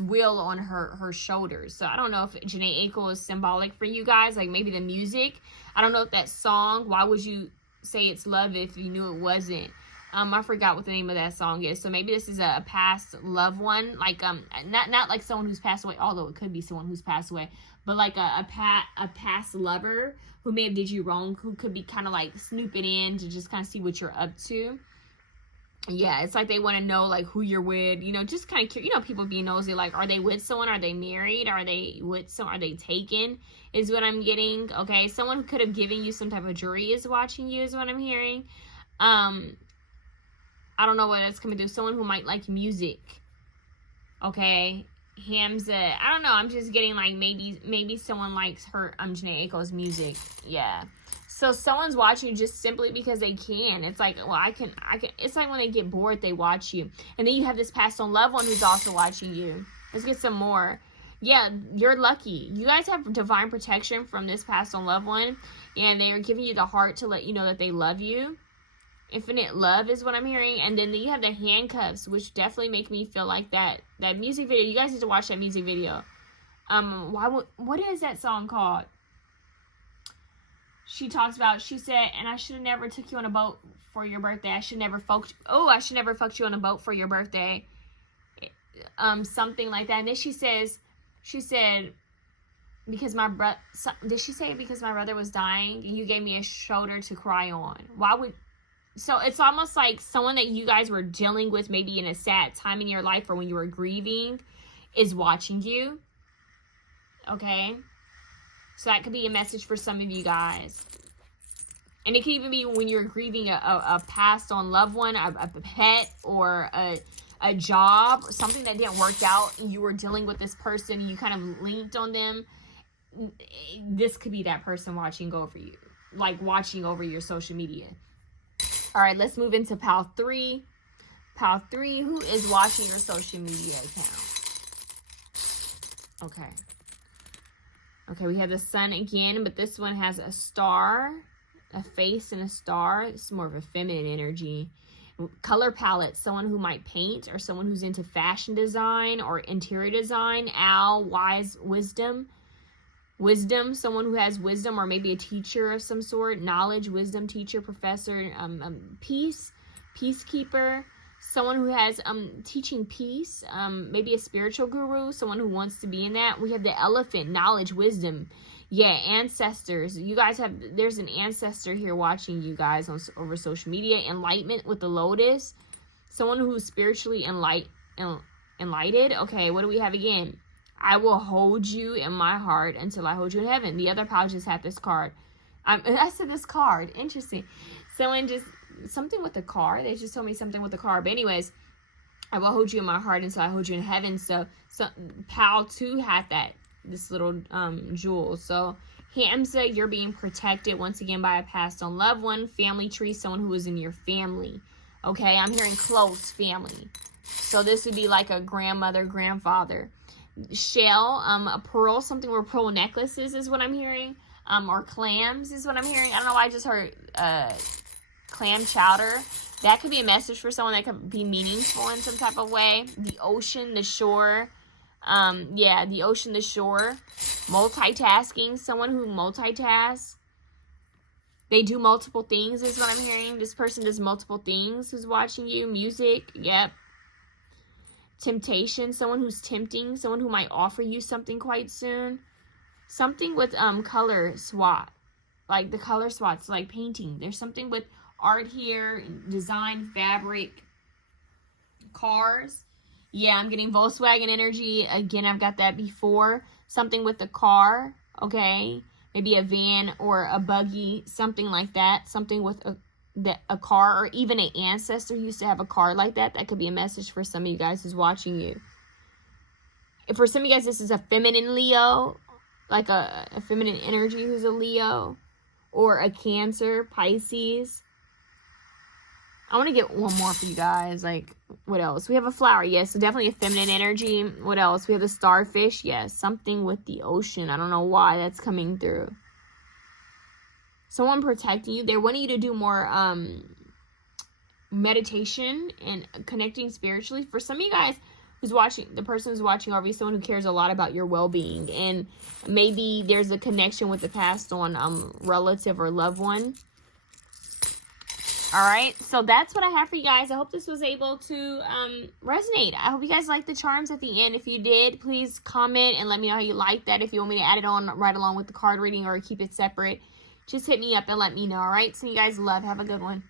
wheel on her shoulders. So I don't know if Janae Aiko is symbolic for you guys, like maybe the music. I don't know if that song, why would you say it's love if you knew it wasn't? I forgot what the name of that song is. So maybe this is a past loved one, like not like someone who's passed away, although it could be someone who's passed away, but like a past lover who may have did you wrong, who could be kind of like snooping in to just kind of see what you're up to. Yeah, it's like they want to know, like, who you're with, you know, just kind of, you know, people being nosy, like, are they with someone? Are they married? Are they with someone? Are they taken? Is what I'm getting. Okay, someone who could have given you some type of jury is watching you, is what I'm hearing. I don't know what it's coming through. Someone who might like music. Okay, Hamza. I don't know. I'm just getting, like, maybe someone likes her, Janae Aiko's music. Yeah. So someone's watching you just simply because they can. It's like, well, I can. It's like when they get bored, they watch you. And then you have this passed on loved one who's also watching you. Let's get some more. Yeah, you're lucky. You guys have divine protection from this passed on loved one. And they are giving you the heart to let you know that they love you. Infinite love is what I'm hearing. And then you have the handcuffs, which definitely make me feel like that music video. You guys need to watch that music video. What is that song called? She talks about, she said, and I should have never took you on a boat for your birthday. I should never fucked you on a boat for your birthday. Something like that. And then she said, because my brother, did she say because my brother was dying, you gave me a shoulder to cry on? So it's almost like someone that you guys were dealing with maybe in a sad time in your life or when you were grieving is watching you. Okay? So that could be a message for some of you guys. And it could even be when you're grieving a passed on loved one, a pet, or a job, something that didn't work out, and you were dealing with this person, you kind of linked on them. This could be that person watching over you, like watching over your social media. All right, let's move into pile 3. Pile 3, who is watching your social media account? Okay. Okay, we have the sun again, but this one has a star, a face and a star. It's more of a feminine energy. Color palette, someone who might paint or someone who's into fashion design or interior design. Wise, wisdom. Wisdom, someone who has wisdom or maybe a teacher of some sort. Knowledge, wisdom, teacher, professor. Peace, peacekeeper. Someone who has teaching peace, maybe a spiritual guru, someone who wants to be in that. We have the elephant, knowledge, wisdom. Yeah, ancestors. You guys have, there's an ancestor here watching you guys over social media. Enlightenment with the lotus. Someone who's spiritually enlightened. Okay, what do we have again? I will hold you in my heart until I hold you in heaven. The other pile just had this card. I said this card. Interesting. Something with the car. They just told me something with the car. But anyways, I will hold you in my heart until I hold you in heaven. So pile 2 had this little jewel. So Hamza, you're being protected once again by a passed on loved one. Family tree, someone who is in your family. Okay, I'm hearing close family. So this would be like a grandmother, grandfather. Shell, a pearl, something with pearl necklaces is what I'm hearing. Or clams is what I'm hearing. I don't know why I just heard clam chowder. That could be a message for someone that could be meaningful in some type of way. The ocean, the shore. Yeah, the ocean, the shore. Multitasking, someone who multitasks. They do multiple things is what I'm hearing. This person does multiple things who's watching you. Music, yep. Temptation, someone who's tempting, someone who might offer you something quite soon. Something with color swat. Like the color swats, like painting. There's something with art here, design, fabric, cars. Yeah, I'm getting Volkswagen energy. Again, I've got that before. Something with a car, okay? Maybe a van or a buggy, something like that. Something with a car, or even an ancestor who used to have a car like that. That could be a message for some of you guys who's watching you. If for some of you guys, this is a feminine Leo, like a feminine energy who's a Leo, or a Cancer, Pisces. I want to get one more for you guys. Like, what else? We have a flower. Yes, so definitely a feminine energy. What else? We have a starfish. Yes, something with the ocean. I don't know why that's coming through. Someone protecting you. They're wanting you to do more meditation and connecting spiritually. For some of you guys who's watching, the person who's watching over you, someone who cares a lot about your well-being. And maybe there's a connection with the past on relative or loved one. All right, so that's what I have for you guys. I hope this was able to resonate. I hope you guys liked the charms at the end. If you did, please comment and let me know how you like that. If you want me to add it on right along with the card reading or keep it separate, just hit me up and let me know, all right? So you guys love. Have a good one.